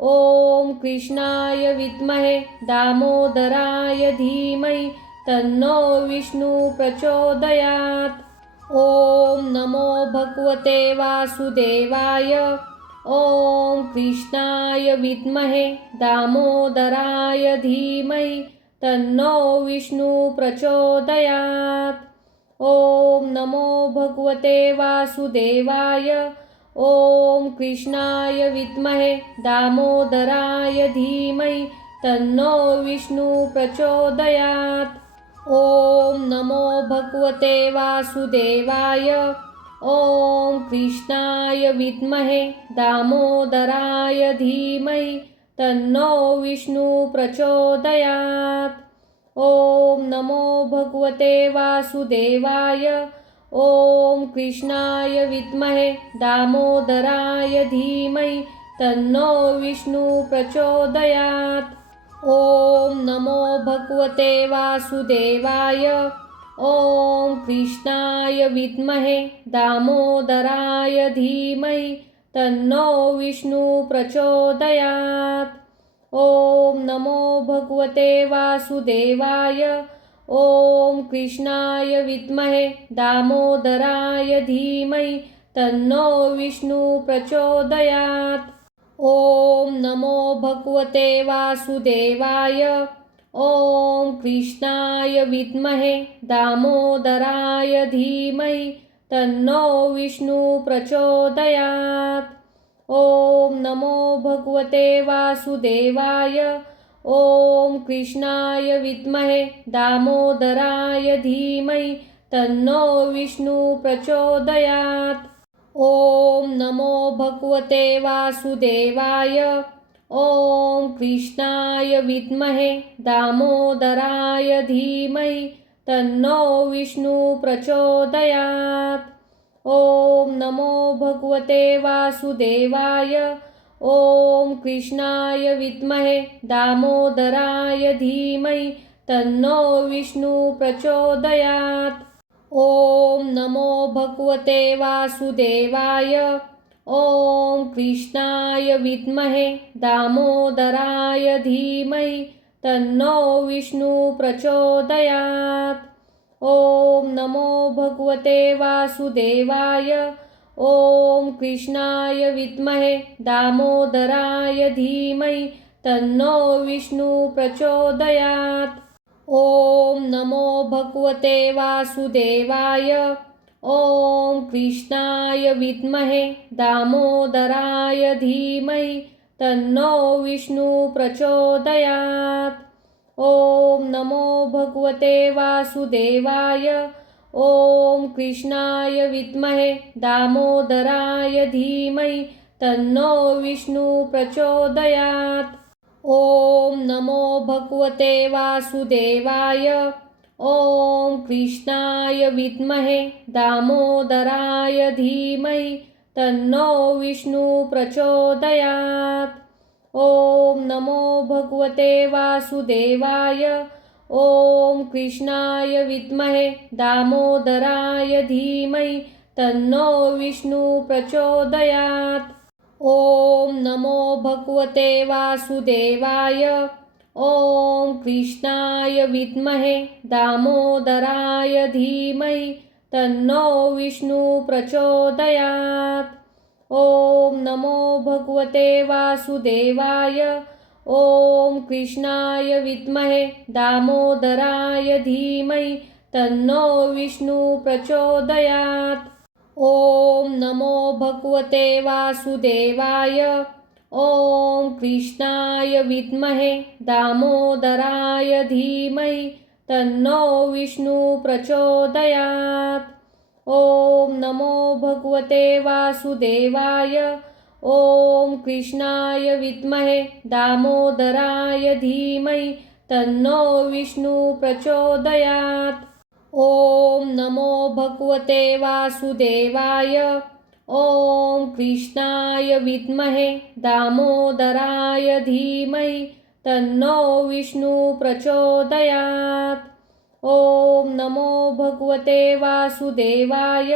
ॐ कृष्णाय विद्महे दामोदराय धीमहि तन्नो विष्णु प्रचोदयात्। ॐ नमो भगवते वासुदेवाय। ॐ कृष्णाय विद्महे दामोदराय धीमहि तन्नो विष्णु प्रचोदयात्। ॐ नमो भगवते वासुदेवाय। ॐ कृष्णाय विद्महे दामोदराय धीमहि तन्नो विष्णु प्रचोदयात्। ॐ नमो भगवते वासुदेवाय। ॐ कृष्णाय विद्महे दामोदराय धीमहि तन्नो विष्णु प्रचोदयात्। ॐ नमो भगवते वासुदेवाय। ॐ कृष्णाय विद्महे दामोदराय धीमहि तन्नो विष्णु प्रचोदयात्। ॐ नमो भगवते वासुदेवाय। ॐ कृष्णाय विद्महे दामोदराय धीमहि तन्नो विष्णु प्रचोदयात्। ॐ नमो भगवते वासुदेवाय। ॐ कृष्णाय विद्महे दामोदराय धीमहि तन्नो विष्णु प्रचोदयात्। ॐ नमो भगवते वासुदेवाय। ॐ कृष्णाय विद्महे दामोदराय धीमहि तन्नो विष्णु प्रचोदयात्। ॐ नमो भगवते वासुदेवाय। ॐ कृष्णाय विद्महे दामोदराय धीमहि तन्नो विष्णु प्रचोदयात्। ॐ नमो भगवते वासुदेवाय। ॐ कृष्णाय विद्महे दामोदराय धीमहि तन्नो विष्णु प्रचोदयात्। ॐ नमो भगवते वासुदेवाय। ॐ कृष्णाय विद्महे दामोदराय धीमहि तन्नो विष्णु प्रचोदयात्। ॐ नमो भगवते वासुदेवाय। ॐ कृष्णाय विद्महे दामोदराय धीमहि तन्नो विष्णु प्रचोदयात्। ॐ नमो भगवते वासुदेवाय। ॐ कृष्णाय विद्महे दामोदराय धीमहि तन्नो विष्णु प्रचोदयात्। ॐ नमो भगवते वासुदेवाय। ॐ कृष्णाय विद्महे दामोदराय धीमहि तन्नो विष्णु प्रचोदयात्। ॐ नमो भगवते वासुदेवाय। ॐ कृष्णाय विद्महे दामोदराय धीमहि तन्नो विष्णु प्रचोदयात्। ॐ नमो भगवते वासुदेवाय। ॐ कृष्णाय विद्महे दामोदराय धीमहि तन्नो विष्णु प्रचोदयात्। ॐ नमो भगवते वासुदेवाय। ॐ कृष्णाय विद्महे दामोदराय धीमहि तन्नो विष्णु प्रचोदयात्। ॐ नमो भगवते वासुदेवाय। ॐ कृष्णाय विद्महे दामोदराय धीमहि तन्नो विष्णु प्रचोदयात्। ॐ नमो भगवते वासुदेवाय। ॐ कृष्णाय विद्महे दामोदराय धीमहि तन्नो विष्णु प्रचोदयात्। ॐ नमो भगवते वासुदेवाय। ॐ कृष्णाय विद्महे दामोदराय धीमहि तन्नो विष्णु प्रचोदयात्। ॐ नमो भगवते वासुदेवाय। ॐ कृष्णाय विद्महे दामोदराय धीमहि तन्नो विष्णु प्रचोदयात्। ॐ नमो भगवते वासुदेवाय। ॐ कृष्णाय विद्महे दामोदराय धीमहि तन्नो विष्णु प्रचोदयात्। ॐ नमो भगवते वासुदेवाय।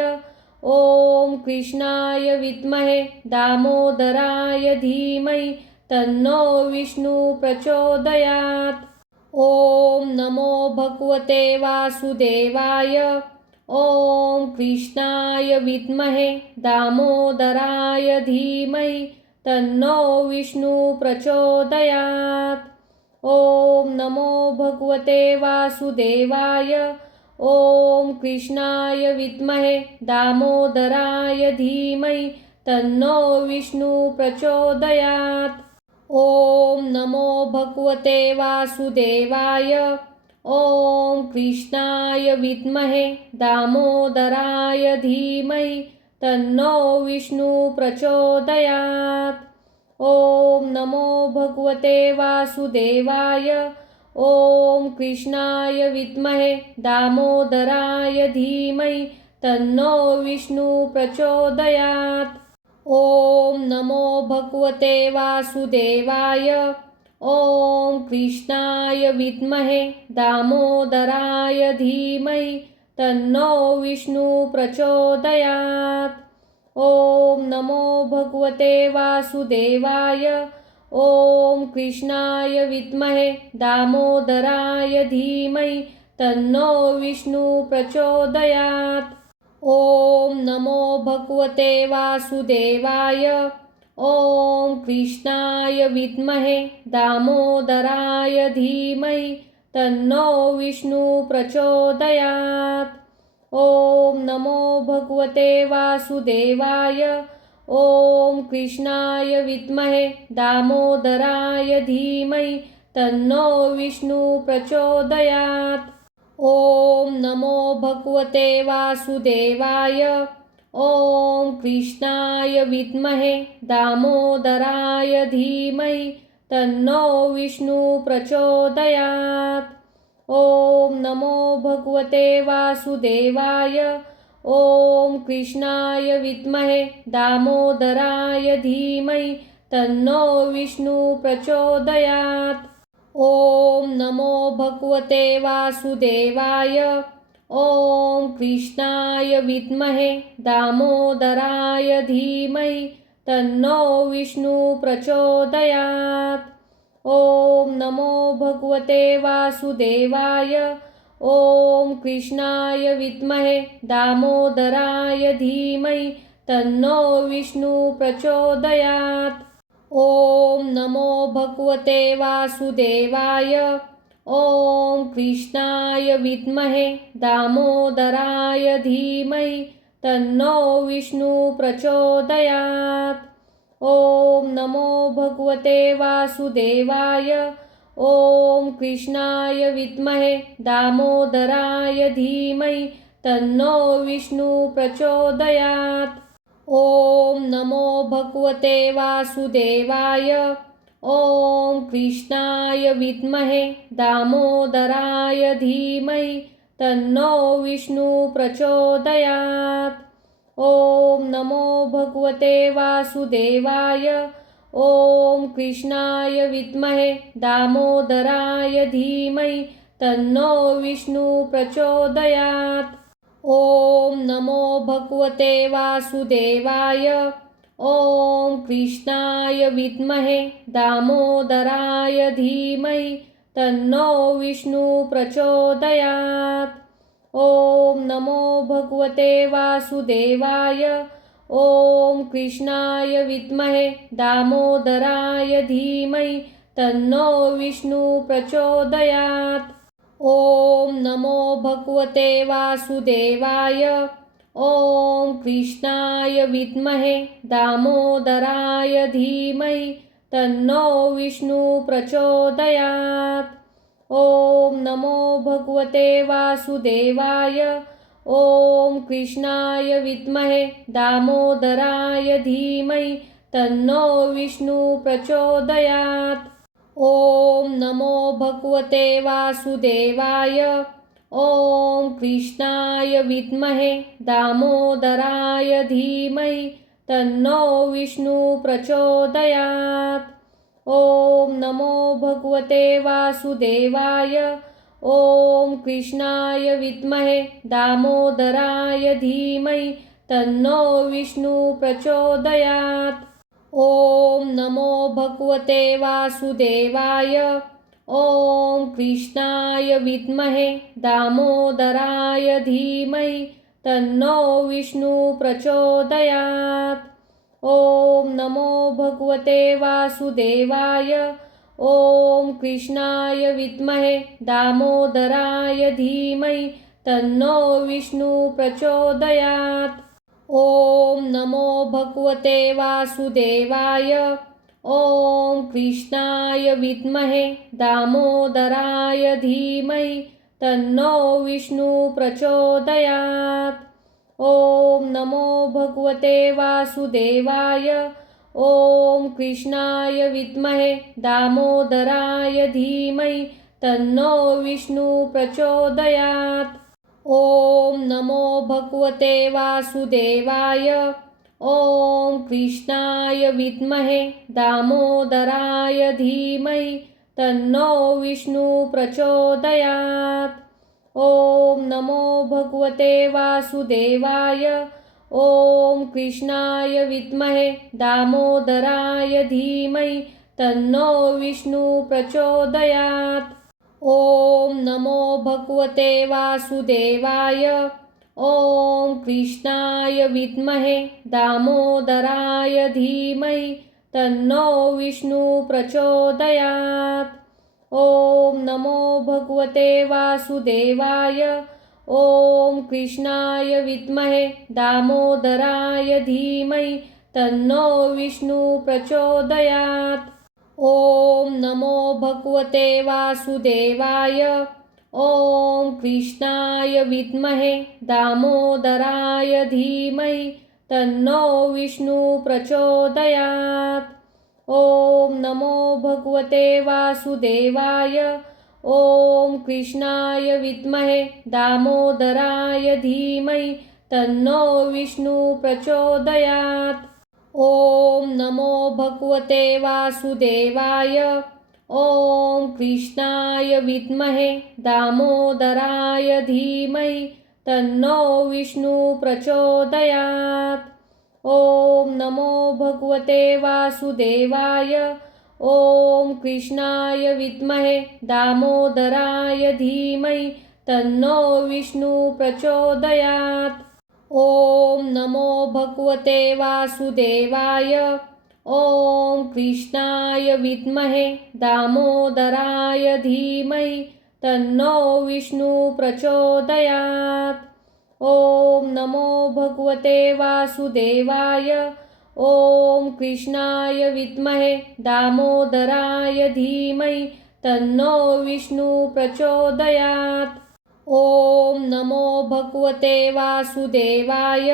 ॐ कृष्णाय विद्महे दामोदराय धीमहि तन्नो विष्णु प्रचोदयात्। ॐ नमो भगवते वासुदेवाय। ॐ कृष्णाय विद्महे दामोदराय धीमहि तन्नो विष्णु प्रचोदयात्। ॐ नमो भगवते वासुदेवाय। ॐ कृष्णाय विद्महे दामोदराय धीमहि तन्नो विष्णु प्रचोदयात्। ॐ नमो भगवते वासुदेवाय। ॐ कृष्णाय विद्महे दामोदराय धीमहि तन्नो विष्णु प्रचोदयात्। ॐ नमो भगवते वासुदेवाय। ॐ कृष्णाय विद्महे दामोदराय धीमहि तन्नो विष्णु प्रचोदयात्। ॐ नमो भगवते वासुदेवाय। ॐ कृष्णाय विद्महे दामोदराय धीमहि तन्नो विष्णु प्रचोदयात्। ॐ नमो भगवते वासुदेवाय। ॐ कृष्णाय विद्महे दामोदराय धीमहि तन्नो विष्णु प्रचोदयात्। ॐ नमो भगवते वासुदेवाय। ॐ कृष्णाय विद्महे दामोदराय धीमहि तन्नो विष्णु प्रचोदयात्। ॐ नमो भगवते वासुदेवाय। ॐ कृष्णाय विद्महे दामोदराय धीमहि तन्नो विष्णु प्रचोदयात्। ॐ नमो भगवते वासुदेवाय। ॐ कृष्णाय विद्महे दामोदराय धीमहि तन्नो विष्णु प्रचोदयात्। ॐ नमो भगवते वासुदेवाय। ॐ कृष्णाय विद्महे दामोदराय धीमहि तन्नो विष्णु प्रचोदयात्। ॐ नमो भगवते वासुदेवाय। ॐ कृष्णाय विद्महे दामोदराय धीमहि तन्नो विष्णु प्रचोदयात्। ॐ नमो भगवते वासुदेवाय। ॐ कृष्णाय विद्महे दामोदराय धीमहि तन्नो विष्णु प्रचोदयात्। ॐ नमो भगवते वासुदेवाय। ॐ कृष्णाय विद्महे दामोदराय धीमहि तन्नो विष्णु प्रचोदयात्। ॐ नमो भगवते वासुदेवाय। ॐ कृष्णाय विद्महे दामोदराय धीमहि तन्नो विष्णु प्रचोदयात्। ॐ नमो भगवते वासुदेवाय। ॐ कृष्णाय विद्महे दामोदराय धीमहि तन्नो विष्णु प्रचोदयात्। ॐ नमो भगवते वासुदेवाय। ॐ कृष्णाय विद्महे दामोदराय धीमहि तन्नो विष्णु प्रचोदयात्। ॐ नमो भगवते वासुदेवाय। ॐ कृष्णाय विद्महे दामोदराय धीमहि तन्नो विष्णु प्रचोदयात्। ॐ नमो भगवते वासुदेवाय। ॐ कृष्णाय विद्महे दामोदराय धीमहि तन्नो विष्णु प्रचोदयात्। ॐ नमो भगवते वासुदेवाय। ॐ कृष्णाय विद्महे दामोदराय धीमहि तन्नो विष्णु प्रचोदयात्। ॐ नमो भगवते वासुदेवाय। ॐ कृष्णाय विद्महे दामोदराय धीमहि तन्नो विष्णु प्रचोदयात्। ॐ नमो भगवते वासुदेवाय। ॐ कृष्णाय विद्महे दामोदराय धीमहि तन्नो विष्णु प्रचोदयात्। ॐ नमो भगवते वासुदेवाय। ॐ कृष्णाय विद्महे दामोदराय धीमहि तन्नो विष्णु प्रचोदयात्। ॐ नमो भगवते वासुदेवाय। ॐ कृष्णाय विद्महे दामोदराय धीमहि तन्नो विष्णु प्रचोदयात्। ॐ नमो भगवते वासुदेवाय। ॐ कृष्णाय विद्महे दामोदराय धीमहि तन्नो विष्णु प्रचोदयात्। ॐ नमो भगवते वासुदेवाय। ॐ कृष्णाय विद्महे दामोदराय धीमहि तन्नो विष्णु प्रचोदयात्। ॐ नमो भगवते वासुदेवाय। ॐ कृष्णाय विद्महे दामोदराय धीमहि तन्नो विष्णु प्रचोदयात्। ॐ नमो भगवते वासुदेवाय। ॐ कृष्णाय विद्महे दामोदराय धीमहि तन्नो विष्णु प्रचोदयात्। ॐ नमो भगवते वासुदेवाय। ॐ कृष्णाय विद्महे दामोदराय धीमहि तन्नो विष्णु प्रचोदयात्। ॐ नमो भगवते वासुदेवाय। ॐ कृष्णाय विद्महे दामोदराय धीमहि तन्नो विष्णु प्रचोदयात्। ॐ नमो भगवते वासुदेवाय। ॐ कृष्णाय विद्महे दामोदराय धीमहि तन्नो विष्णु प्रचोदयात्। ॐ नमो भगवते वासुदेवाय। ॐ कृष्णाय विद्महे दामोदराय धीमहि तन्नो विष्णु प्रचोदयात्। ॐ नमो भगवते वासुदेवाय। ॐ कृष्णाय विद्महे दामोदराय धीमहि तन्नो विष्णु प्रचोदयात्। ॐ नमो भगवते वासुदेवाय। ॐ कृष्णाय विद्महे दामोदराय धीमहि तन्नो विष्णु प्रचोदयात्। ॐ नमो भगवते वासुदेवाय। ॐ कृष्णाय विद्महे दामोदराय धीमहि तन्नो विष्णु प्रचोदयात्। ॐ नमो भगवते वासुदेवाय। ॐ कृष्णाय विद्महे दामोदराय धीमहि तन्नो विष्णु प्रचोदयात्। ॐ नमो भगवते वासुदेवाय। ॐ कृष्णाय विद्महे दामोदराय धीमहि तन्नो विष्णु प्रचोदयात्। ॐ नमो भगवते वासुदेवाय।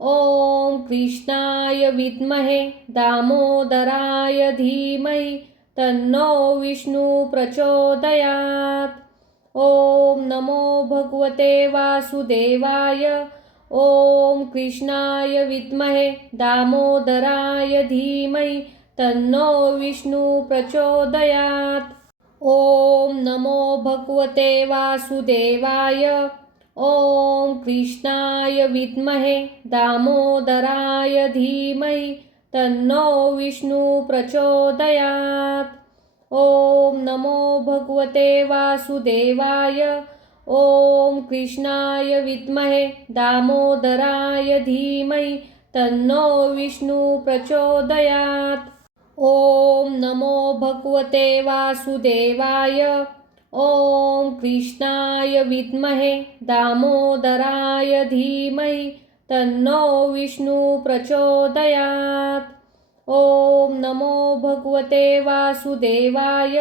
ॐ कृष्णाय विद्महे दामोदराय धीमहि तन्नो विष्णु प्रचोदयात्। ॐ नमो भगवते वासुदेवाय। ॐ कृष्णाय विद्महे दामोदराय धीमहि तन्नो विष्णु प्रचोदयात्। ॐ नमो भगवते वासुदेवाय। ॐ कृष्णाय विद्महे दामोदराय धीमहि तन्नो विष्णु प्रचोदयात्। ॐ नमो भगवते वासुदेवाय। ॐ कृष्णाय विद्महे दामोदराय धीमहि तन्नो विष्णु प्रचोदयात्। ॐ नमो भगवते वासुदेवाय। ॐ कृष्णाय विद्महे दामोदराय धीमहि तन्नो विष्णु प्रचोदयात्। ॐ नमो भगवते वासुदेवाय।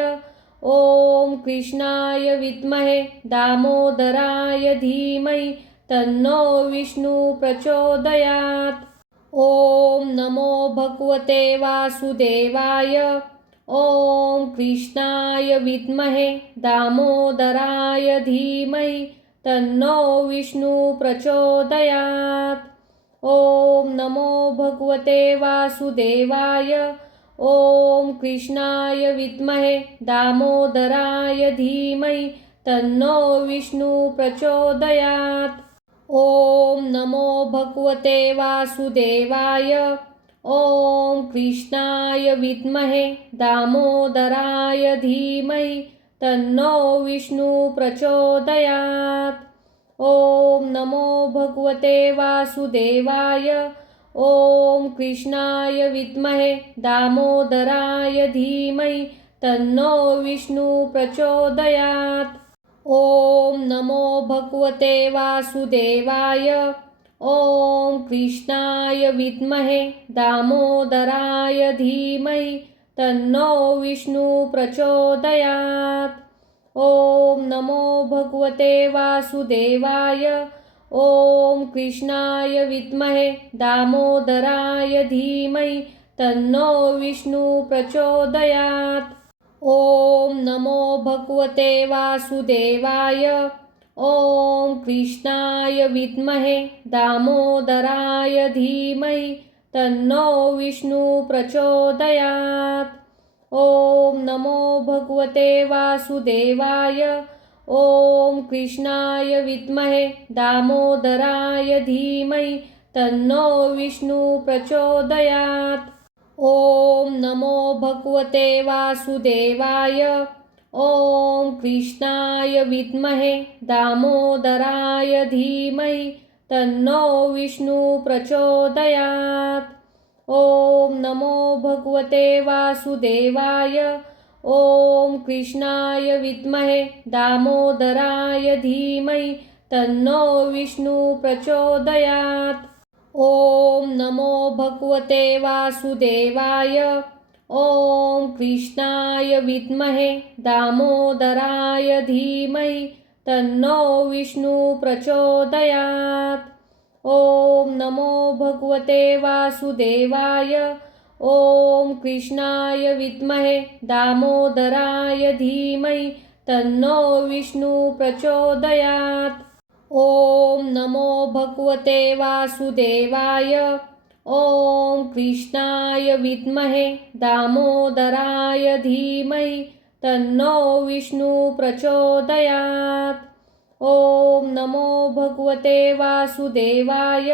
ॐ कृष्णाय विद्महे दामोदराय धीमहि तन्नो विष्णु प्रचोदयात्। ॐ नमो भगवते वासुदेवाय। ॐ कृष्णाय विद्महे दामोदराय धीमहि तन्नो विष्णु प्रचोदयात्। ॐ नमो भगवते वासुदेवाय। ॐ कृष्णाय विद्महे दामोदराय धीमहि तन्नो विष्णु प्रचोदयात्। ॐ नमो भगवते वासुदेवाय। ॐ कृष्णाय विद्महे दामोदराय धीमहि तन्नो विष्णु प्रचोदयात्। ॐ नमो भगवते वासुदेवाय। ॐ कृष्णाय विद्महे दामोदराय धीमहि तन्नो विष्णु प्रचोदयात्। ॐ नमो भगवते वासुदेवाय। ॐ कृष्णाय विद्महे दामोदराय धीमहि तन्नो विष्णु प्रचोदयात्। ॐ नमो भगवते वासुदेवाय। ॐ कृष्णाय विद्महे दामोदराय धीमहि तन्नो विष्णु प्रचोदयात्। ॐ नमो भगवते वासुदेवाय। ॐ कृष्णाय विद्महे दामोदराय धीमहि तन्नो विष्णु प्रचोदयात्। ॐ नमो भगवते वासुदेवाय। ॐ कृष्णाय विद्महे दामोदराय धीमहि तन्नो विष्णु प्रचोदयात्। ॐ नमो भगवते वासुदेवाय। ॐ कृष्णाय विद्महे दामोदराय धीमहि तन्नो विष्णु प्रचोदयात्। ॐ नमो भगवते वासुदेवाय। ॐ कृष्णाय विद्महे दामोदराय धीमहि तन्नो विष्णु प्रचोदयात्। ॐ नमो भगवते वासुदेवाय। ॐ कृष्णाय विद्महे दामोदराय धीमहि तन्नो विष्णु प्रचोदयात्। ॐ नमो भगवते वासुदेवाय। ॐ कृष्णाय विद्महे दामोदराय धीमहि तन्नो विष्णु प्रचोदयात्। ॐ नमो भगवते वासुदेवाय। ॐ कृष्णाय विद्महे दामोदराय धीमहि तन्नो विष्णु प्रचोदयात्। ॐ नमो भगवते वासुदेवाय।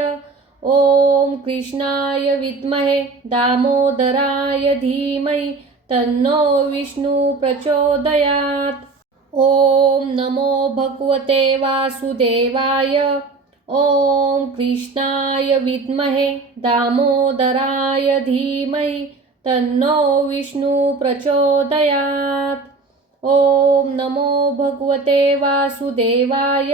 ॐ कृष्णाय विद्महे दामोदराय धीमहि तन्नो विष्णु प्रचोदयात्। ॐ नमो भगवते वासुदेवाय। ॐ कृष्णाय विद्महे दामोदराय धीमहि तन्नो विष्णु प्रचोदयात्। ॐ नमो भगवते वासुदेवाय।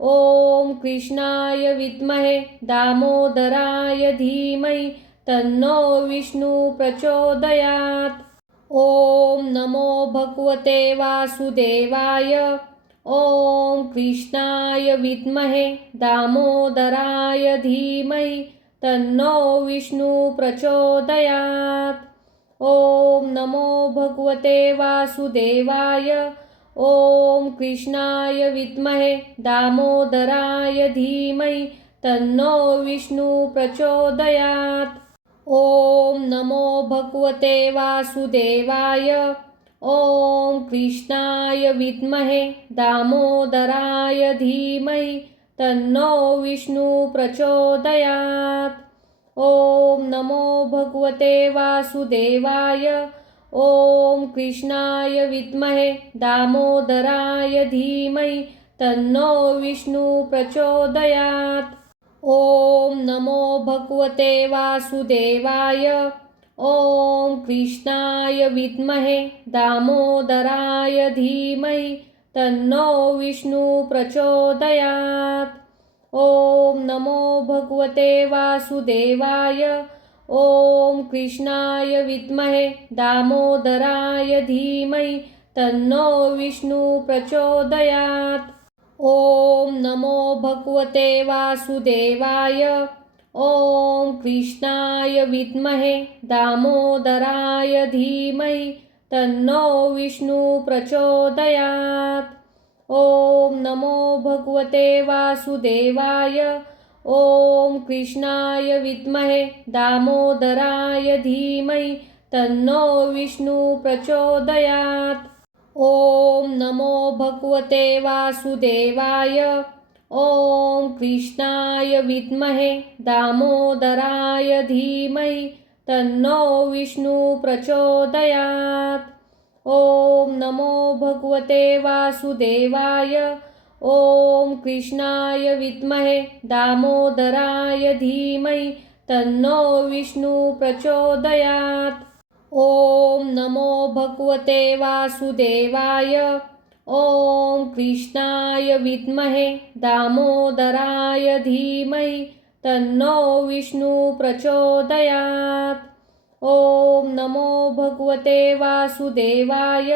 ॐ कृष्णाय विद्महे दामोदराय धीमहि तन्नो विष्णु प्रचोदयात्। ॐ नमो भगवते वासुदेवाय। ॐ कृष्णाय विद्महे दामोदराय धीमहि तन्नो विष्णु प्रचोदयात्। ॐ नमो भगवते वासुदेवाय। ॐ कृष्णाय विद्महे दामोदराय धीमहि तन्नो विष्णु प्रचोदयात्। ॐ नमो भगवते वासुदेवाय। ॐ कृष्णाय विद्महे दामोदराय धीमहि तन्नो विष्णु प्रचोदयात्। ॐ नमो भगवते वासुदेवाय। ॐ कृष्णाय विद्महे दामोदराय धीमहि तन्नो विष्णु प्रचोदयात्। ॐ नमो भगवते वासुदेवाय। ॐ कृष्णाय विद्महे दामोदराय धीमहि तन्नो विष्णु प्रचोदयात्। ॐ नमो भगवते वासुदेवाय। ॐ कृष्णाय विद्महे दामोदराय धीमहि तन्नो विष्णु प्रचोदयात्। ॐ नमो भगवते वासुदेवाय। ॐ कृष्णाय विद्महे दामोदराय धीमहि तन्नो विष्णु प्रचोदयात्। ॐ नमो भगवते वासुदेवाय। ॐ कृष्णाय विद्महे दामोदराय धीमहि तन्नो विष्णु प्रचोदयात्। ॐ नमो भगवते वासुदेवाय। ॐ कृष्णाय विद्महे दामोदराय धीमहि तन्नो विष्णु प्रचोदयात्। ॐ नमो भगवते वासुदेवाय। ॐ कृष्णाय विद्महे दामोदराय धीमहि तन्नो विष्णु प्रचोदयात्। ॐ नमो भगवते वासुदेवाय। ॐ कृष्णाय विद्महे दामोदराय धीमहि तन्नो विष्णु प्रचोदयात्। ॐ नमो भगवते वासुदेवाय।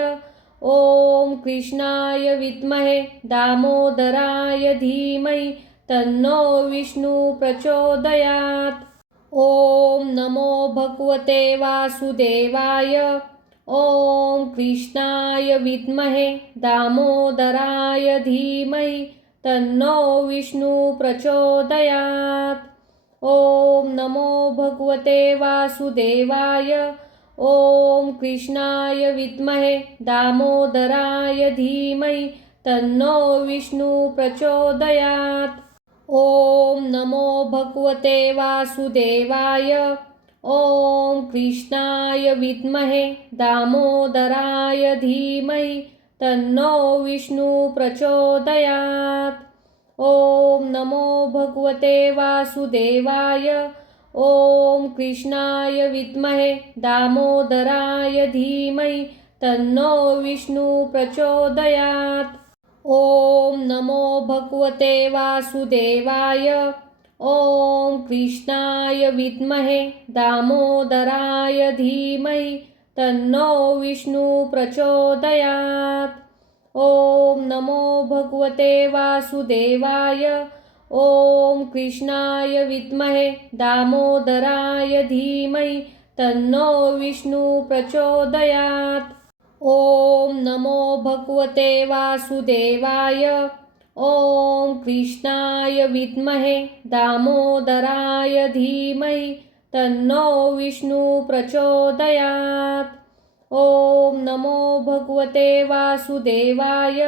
ॐ कृष्णाय विद्महे दामोदराय धीमहि तन्नो विष्णु प्रचोदयात्। ॐ नमो भगवते वासुदेवाय। ॐ कृष्णाय विद्महे दामोदराय धीमहि तन्नो विष्णु प्रचोदयात्। ॐ नमो भगवते वासुदेवाय। ॐ कृष्णाय विद्महे दामोदराय धीमहि तन्नो विष्णु प्रचोदयात्। ॐ नमो भगवते वासुदेवाय। ॐ कृष्णाय विद्महे दामोदराय धीमहि तन्नो विष्णु प्रचोदयात्। ॐ नमो भगवते वासुदेवाय। ॐ कृष्णाय विद्महे दामोदराय धीमहि तन्नो विष्णु प्रचोदयात्। ॐ नमो भगवते वासुदेवाय। ॐ कृष्णाय विद्महे दामोदराय धीमहि तन्नो विष्णु प्रचोदयात्। ओम नमो भगवते वासुदेवाय। ओम कृष्णाय विद्महे दामोदराय धीमहि तन्नो विष्णु प्रचोदयात्। ओम नमो भगवते वासुदेवाय। ओम कृष्णाय विद्महे दामोदराय धीमहि तन्नो विष्णु प्रचोदयात्। ओम नमो भगवते वासुदेवाय।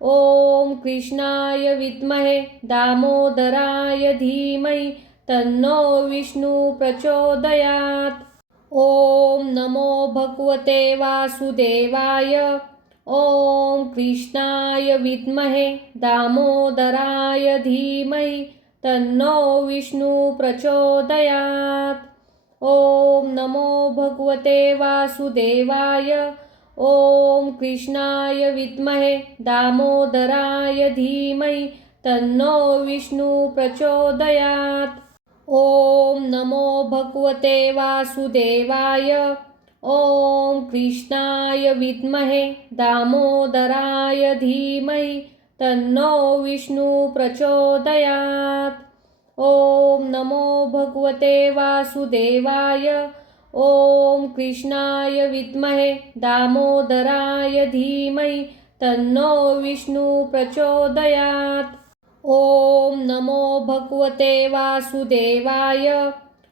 ओम कृष्णाय विद्महे दामोदराय धीमहि तन्नो विष्णु प्रचोदयात्। ओम नमो भगवते वासुदेवाय। ओम कृष्णाय विद्महे दामोदराय धीमहि तन्नो विष्णु प्रचोदयात्। ओम नमो भगवते वासुदेवाय। ओम कृष्णाय विद्महे दामोदराय धीमहि तन्नो विष्णु प्रचोदयात्। ओम नमो भगवते वासुदेवाय। ओम कृष्णाय विद्महे दामोदराय धीमहि तन्नो विष्णु प्रचोदयात्। ओम नमो भगवते वासुदेवाय। ओम कृष्णाय विद्महे दामोदराय धीमहि तन्नो विष्णु प्रचोदयात्। ओम नमो भगवते वासुदेवाय।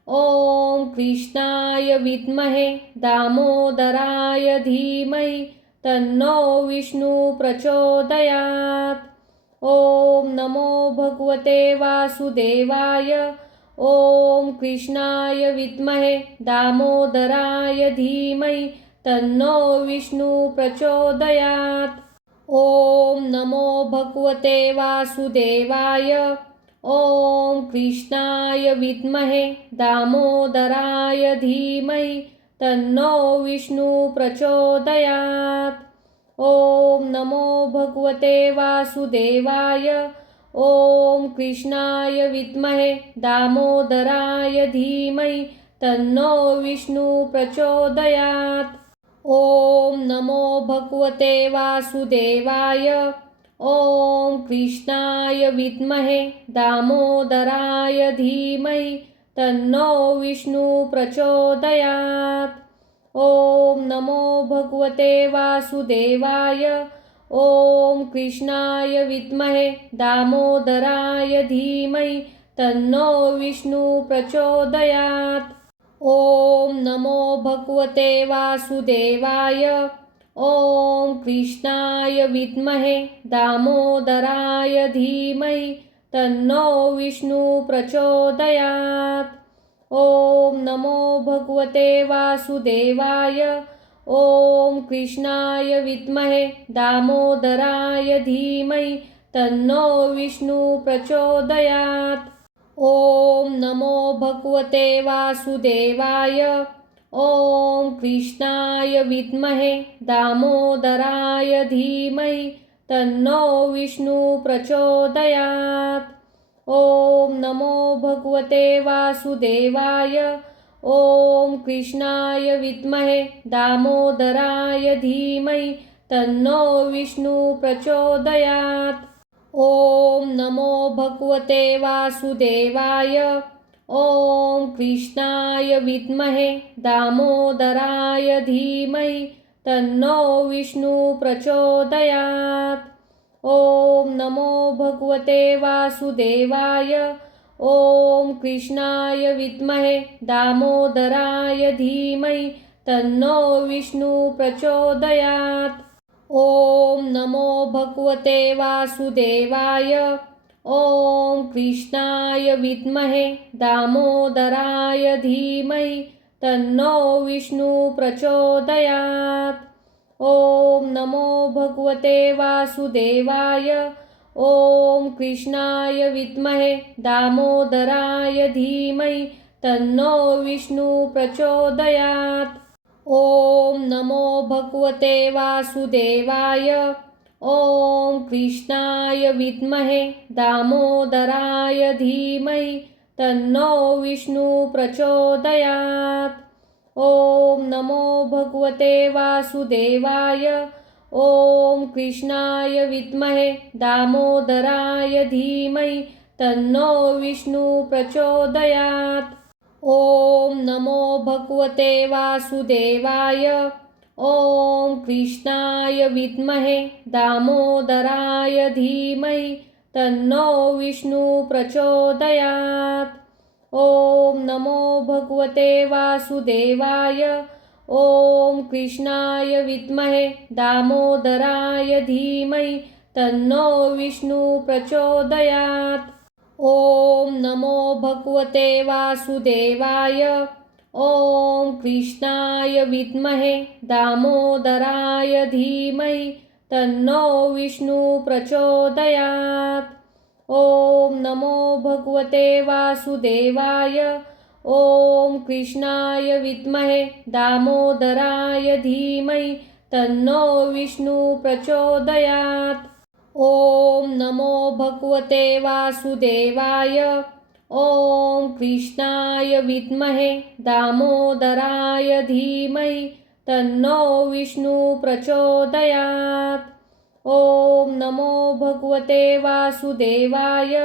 ओम कृष्णाय विद्महे दामोदराय धीमहि तन्नो विष्णु प्रचोदयात्। ओम नमो भगवते वासुदेवाय। ओम कृष्णाय विद्महे दामोदराय धीमहि तन्नो विष्णु प्रचोदयात्। ओम नमो भगवते वासुदेवाय। ओम कृष्णाय विद्महे दामोदराय धीमहि तन्नो विष्णु प्रचोदयात्। ओम नमो भगवते वासुदेवाय। ओम कृष्णाय विद्महे दामोदराय धीमहि तन्नो विष्णु प्रचोदयात्। ओम नमो भगवते वासुदेवाय। ओम कृष्णाय विद्महे दामोदराय धीमहि तन्नो विष्णु प्रचोदयात्। ओम नमो भगवते वासुदेवाय। ओम कृष्णाय विद्महे दामोदराय धीमहि तन्नो विष्णु प्रचोदयात्। ओम नमो भगवते वासुदेवाय। ओम कृष्णाय विद्महे दामोदराय धीमहि तन्नो विष्णु प्रचोदयात्। ओम नमो भगवते वासुदेवाय। ओम कृष्णाय विद्महे दामोदराय धीमहि तन्नो विष्णु प्रचोदयात्। ओम नमो भगवते वासुदेवाय। ओम कृष्णाय विद्महे दामोदराय धीमहि तन्नो विष्णु प्रचोदयात्। ओम नमो भगवते वासुदेवाय। ओम कृष्णाय विद्महे दामोदराय धीमहि तन्नो विष्णु प्रचोदयात्। ओम नमो भगवते वासुदेवाय। ओम कृष्णाय विद्महे दामोदराय धीमहि तन्नो विष्णु प्रचोदयात्। ओम नमो भगवते वासुदेवाय। ओम कृष्णाय विद्महे दामोदराय धीमहि तन्नो विष्णु प्रचोदयात्। ओम नमो भगवते वासुदेवाय। ओम कृष्णाय विद्महे दामोदराय धीमहि तन्नो विष्णु प्रचोदयात्। ओम नमो भगवते वासुदेवाय। ओम कृष्णाय विद्महे दामोदराय धीमहि तन्नो विष्णु प्रचोदयात्। ओम नमो भगवते वासुदेवाय। ओम कृष्णाय विद्महे दामोदराय धीमहि तन्नो विष्णु प्रचोदयात्। ओम नमो भगवते वासुदेवाय। ओम कृष्णाय विद्महे दामोदराय धीमहि तन्नो विष्णु प्रचोदयात्। ओम नमो भगवते वासुदेवाय। ओम कृष्णाय विद्महे दामोदराय धीमहि तन्नो विष्णु प्रचोदयात्। ओम नमो भगवते वासुदेवाय। ओम कृष्णाय विद्महे दामोदराय धीमहि तन्नो विष्णु प्रचोदयात्। ओम नमो भगवते वासुदेवाय। ओम कृष्णाय विद्महे दामोदराय धीमहि तन्नो विष्णु प्रचोदयात्। ओम नमो भगवते वासुदेवाय। ओम कृष्णाय विद्महे दामोदराय धीमहि तन्नो विष्णु प्रचोदयात्। ओम नमो भगवते वासुदेवाय। ओम कृष्णाय विद्महे दामोदराय धीमहि तन्नो विष्णु प्रचोदयात्। ओम नमो भगवते वासुदेवाय।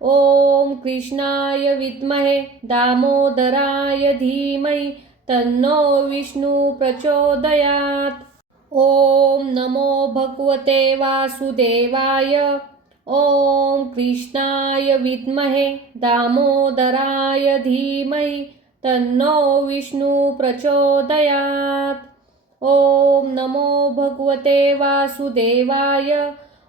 ओम कृष्णाय विद्महे दामोदराय धीमहि तन्नो विष्णु प्रचोदयात्। ओम नमो भगवते वासुदेवाय। ओम कृष्णाय विद्महे दामोदराय धीमहि तन्नो विष्णु प्रचोदयात्। ओम नमो भगवते वासुदेवाय।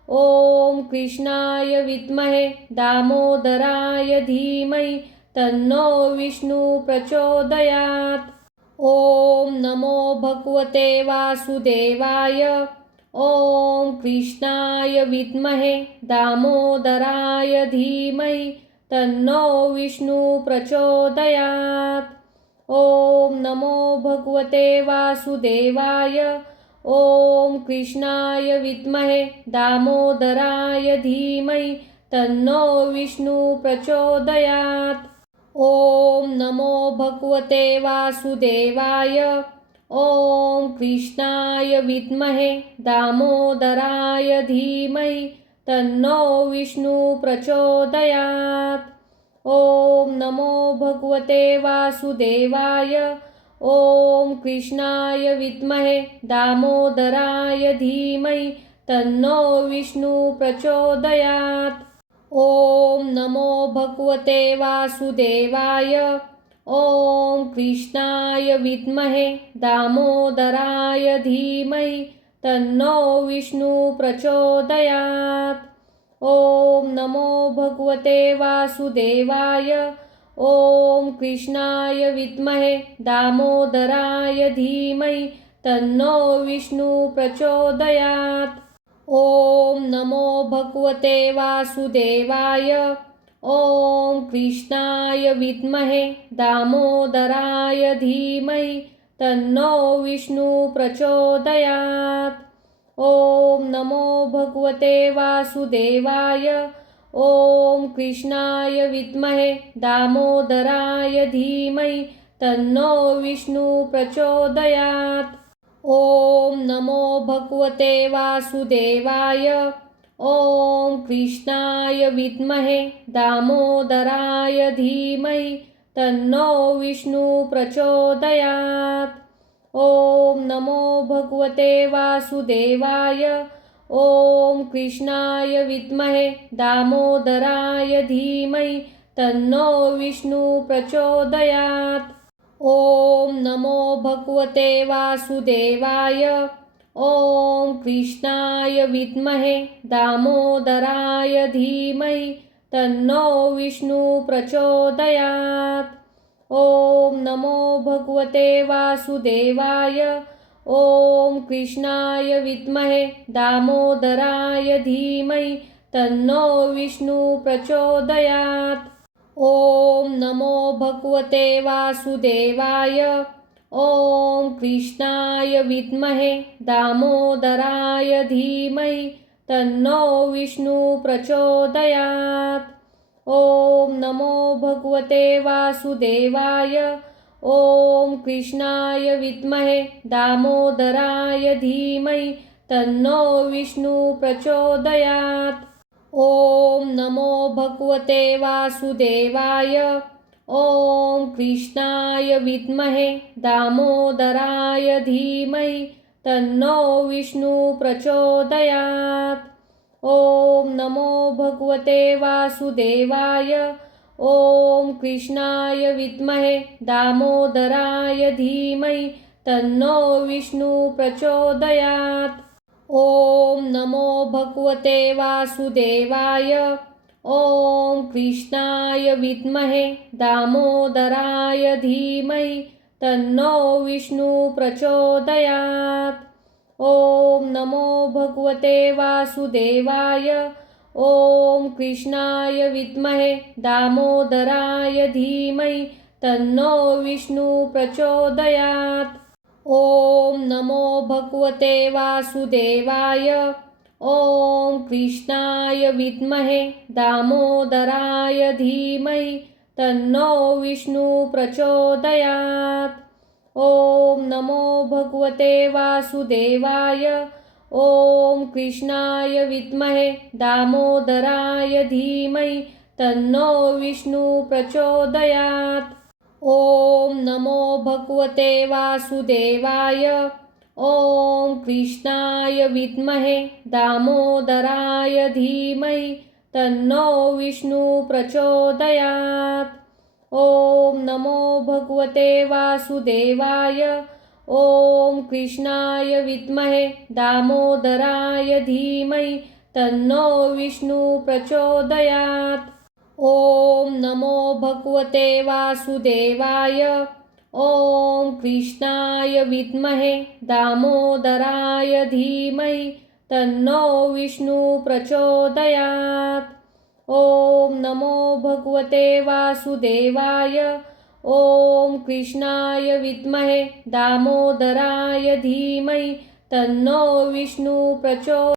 ओम कृष्णाय विद्महे दामोदराय धीमहि तन्नो विष्णु प्रचोदयात्। ओम नमो भगवते वासुदेवाय। ओम कृष्णाय विद्महे दामोदराय धीमहि तन्नो विष्णु प्रचोदयात्। ओम नमो भगवते वासुदेवाय। ओम कृष्णाय विद्महे दामोदराय धीमहि तन्नो विष्णु प्रचोदयात्। ओम नमो भगवते वासुदेवाय। ओम कृष्णाय विद्महे दामोदराय धीमहि तन्नो विष्णु प्रचोदयात्। ओम नमो भगवते वासुदेवाय। ओम कृष्णाय विद्महे दामोदराय धीमहि तन्नो विष्णु प्रचोदयात्। ओम नमो भगवते वासुदेवाय। ओम कृष्णाय विद्महे दामोदराय धीमहि तन्नो विष्णु प्रचोदयात्। ओम नमो भगवते वासुदेवाय। ओम कृष्णाय विद्महे दामोदराय धीमहि तन्नो विष्णु प्रचोदयात्। ओम नमो भगवते वासुदेवाय। ओम कृष्णाय विद्महे दामोदराय धीमहि तन्नो विष्णु प्रचोदयात्। ओम नमो भगवते वासुदेवाय। ओम कृष्णाय विद्महे दामोदराय धीमहि तन्नो विष्णु प्रचोदयात्। ओम नमो भगवते वासुदेवाय। ओम कृष्णाय विद्महे दामोदराय धीमहि तन्नो विष्णु प्रचोदयात्। ओम नमो भगवते वासुदेवाय। ओम कृष्णाय विद्महे दामोदराय धीमहि तन्नो विष्णु प्रचोदयात्। ओम नमो भगवते वासुदेवाय। ओम कृष्णाय विद्महे दामोदराय धीमहि तन्नो विष्णु प्रचोदयात्। ओम नमो भगवते वासुदेवाय। ओम कृष्णाय विद्महे दामोदराय धीमहि तन्नो विष्णु प्रचोदयात्। ओम नमो भगवते वासुदेवाय। ओम कृष्णाय विद्महे दामोदराय धीमहि तन्नो विष्णु प्रचोदयात्। ओम नमो भगवते वासुदेवाय। ओम कृष्णाय विद्महे दामोदराय धीमहि तन्नो विष्णु प्रचोदयात्। ओम नमो भगवते वासुदेवाय। ओम कृष्णाय विद्महे दामोदराय धीमहि तन्नो विष्णु प्रचोदयात्। ओम नमो भगवते वासुदेवाय। ओम कृष्णाय विद्महे दामोदराय धीमहि तन्नो विष्णु प्रचोदयात्। ओम नमो भगवते वासुदेवाय। ओम कृष्णाय विद्महे दामोदराय धीमहि तन्नो विष्णु प्रचोदयात्। ओम नमो भगवते वासुदेवाय। ओम कृष्णाय विद्महे दामोदराय धीमहि तन्नो विष्णु प्रचोदयात्। ओम नमो भगवते वासुदेवाय। ओम कृष्णाय विद्महे दामोदराय धीमहि तन्नो विष्णु प्रचोदयात्। ओम नमो भगवते वासुदेवाय। ओम कृष्णाय विद्महे दामोदराय धीमहि तन्नो विष्णु प्रचोदयात्। ओम नमो भगवते वासुदेवाय। ओम कृष्णाय विद्महे दामोदराय धीमहि तन्नो विष्णु प्रचोदयात्। ओम नमो भगवते वासुदेवाय। ओम कृष्णाय विद्महे दामोदराय धीमहि तन्नो विष्णु प्रचोदयात्। ओम नमो भगवते वासुदेवाय। ओम कृष्णाय विद्महे दामोदराय धीमहि तन्नो विष्णु प्रचोदयात्। ओम नमो भगवते वासुदेवाय। ओम कृष्णाय विद्महे दामोदराय धीमहि तन्नो विष्णु प्रचोदयात्।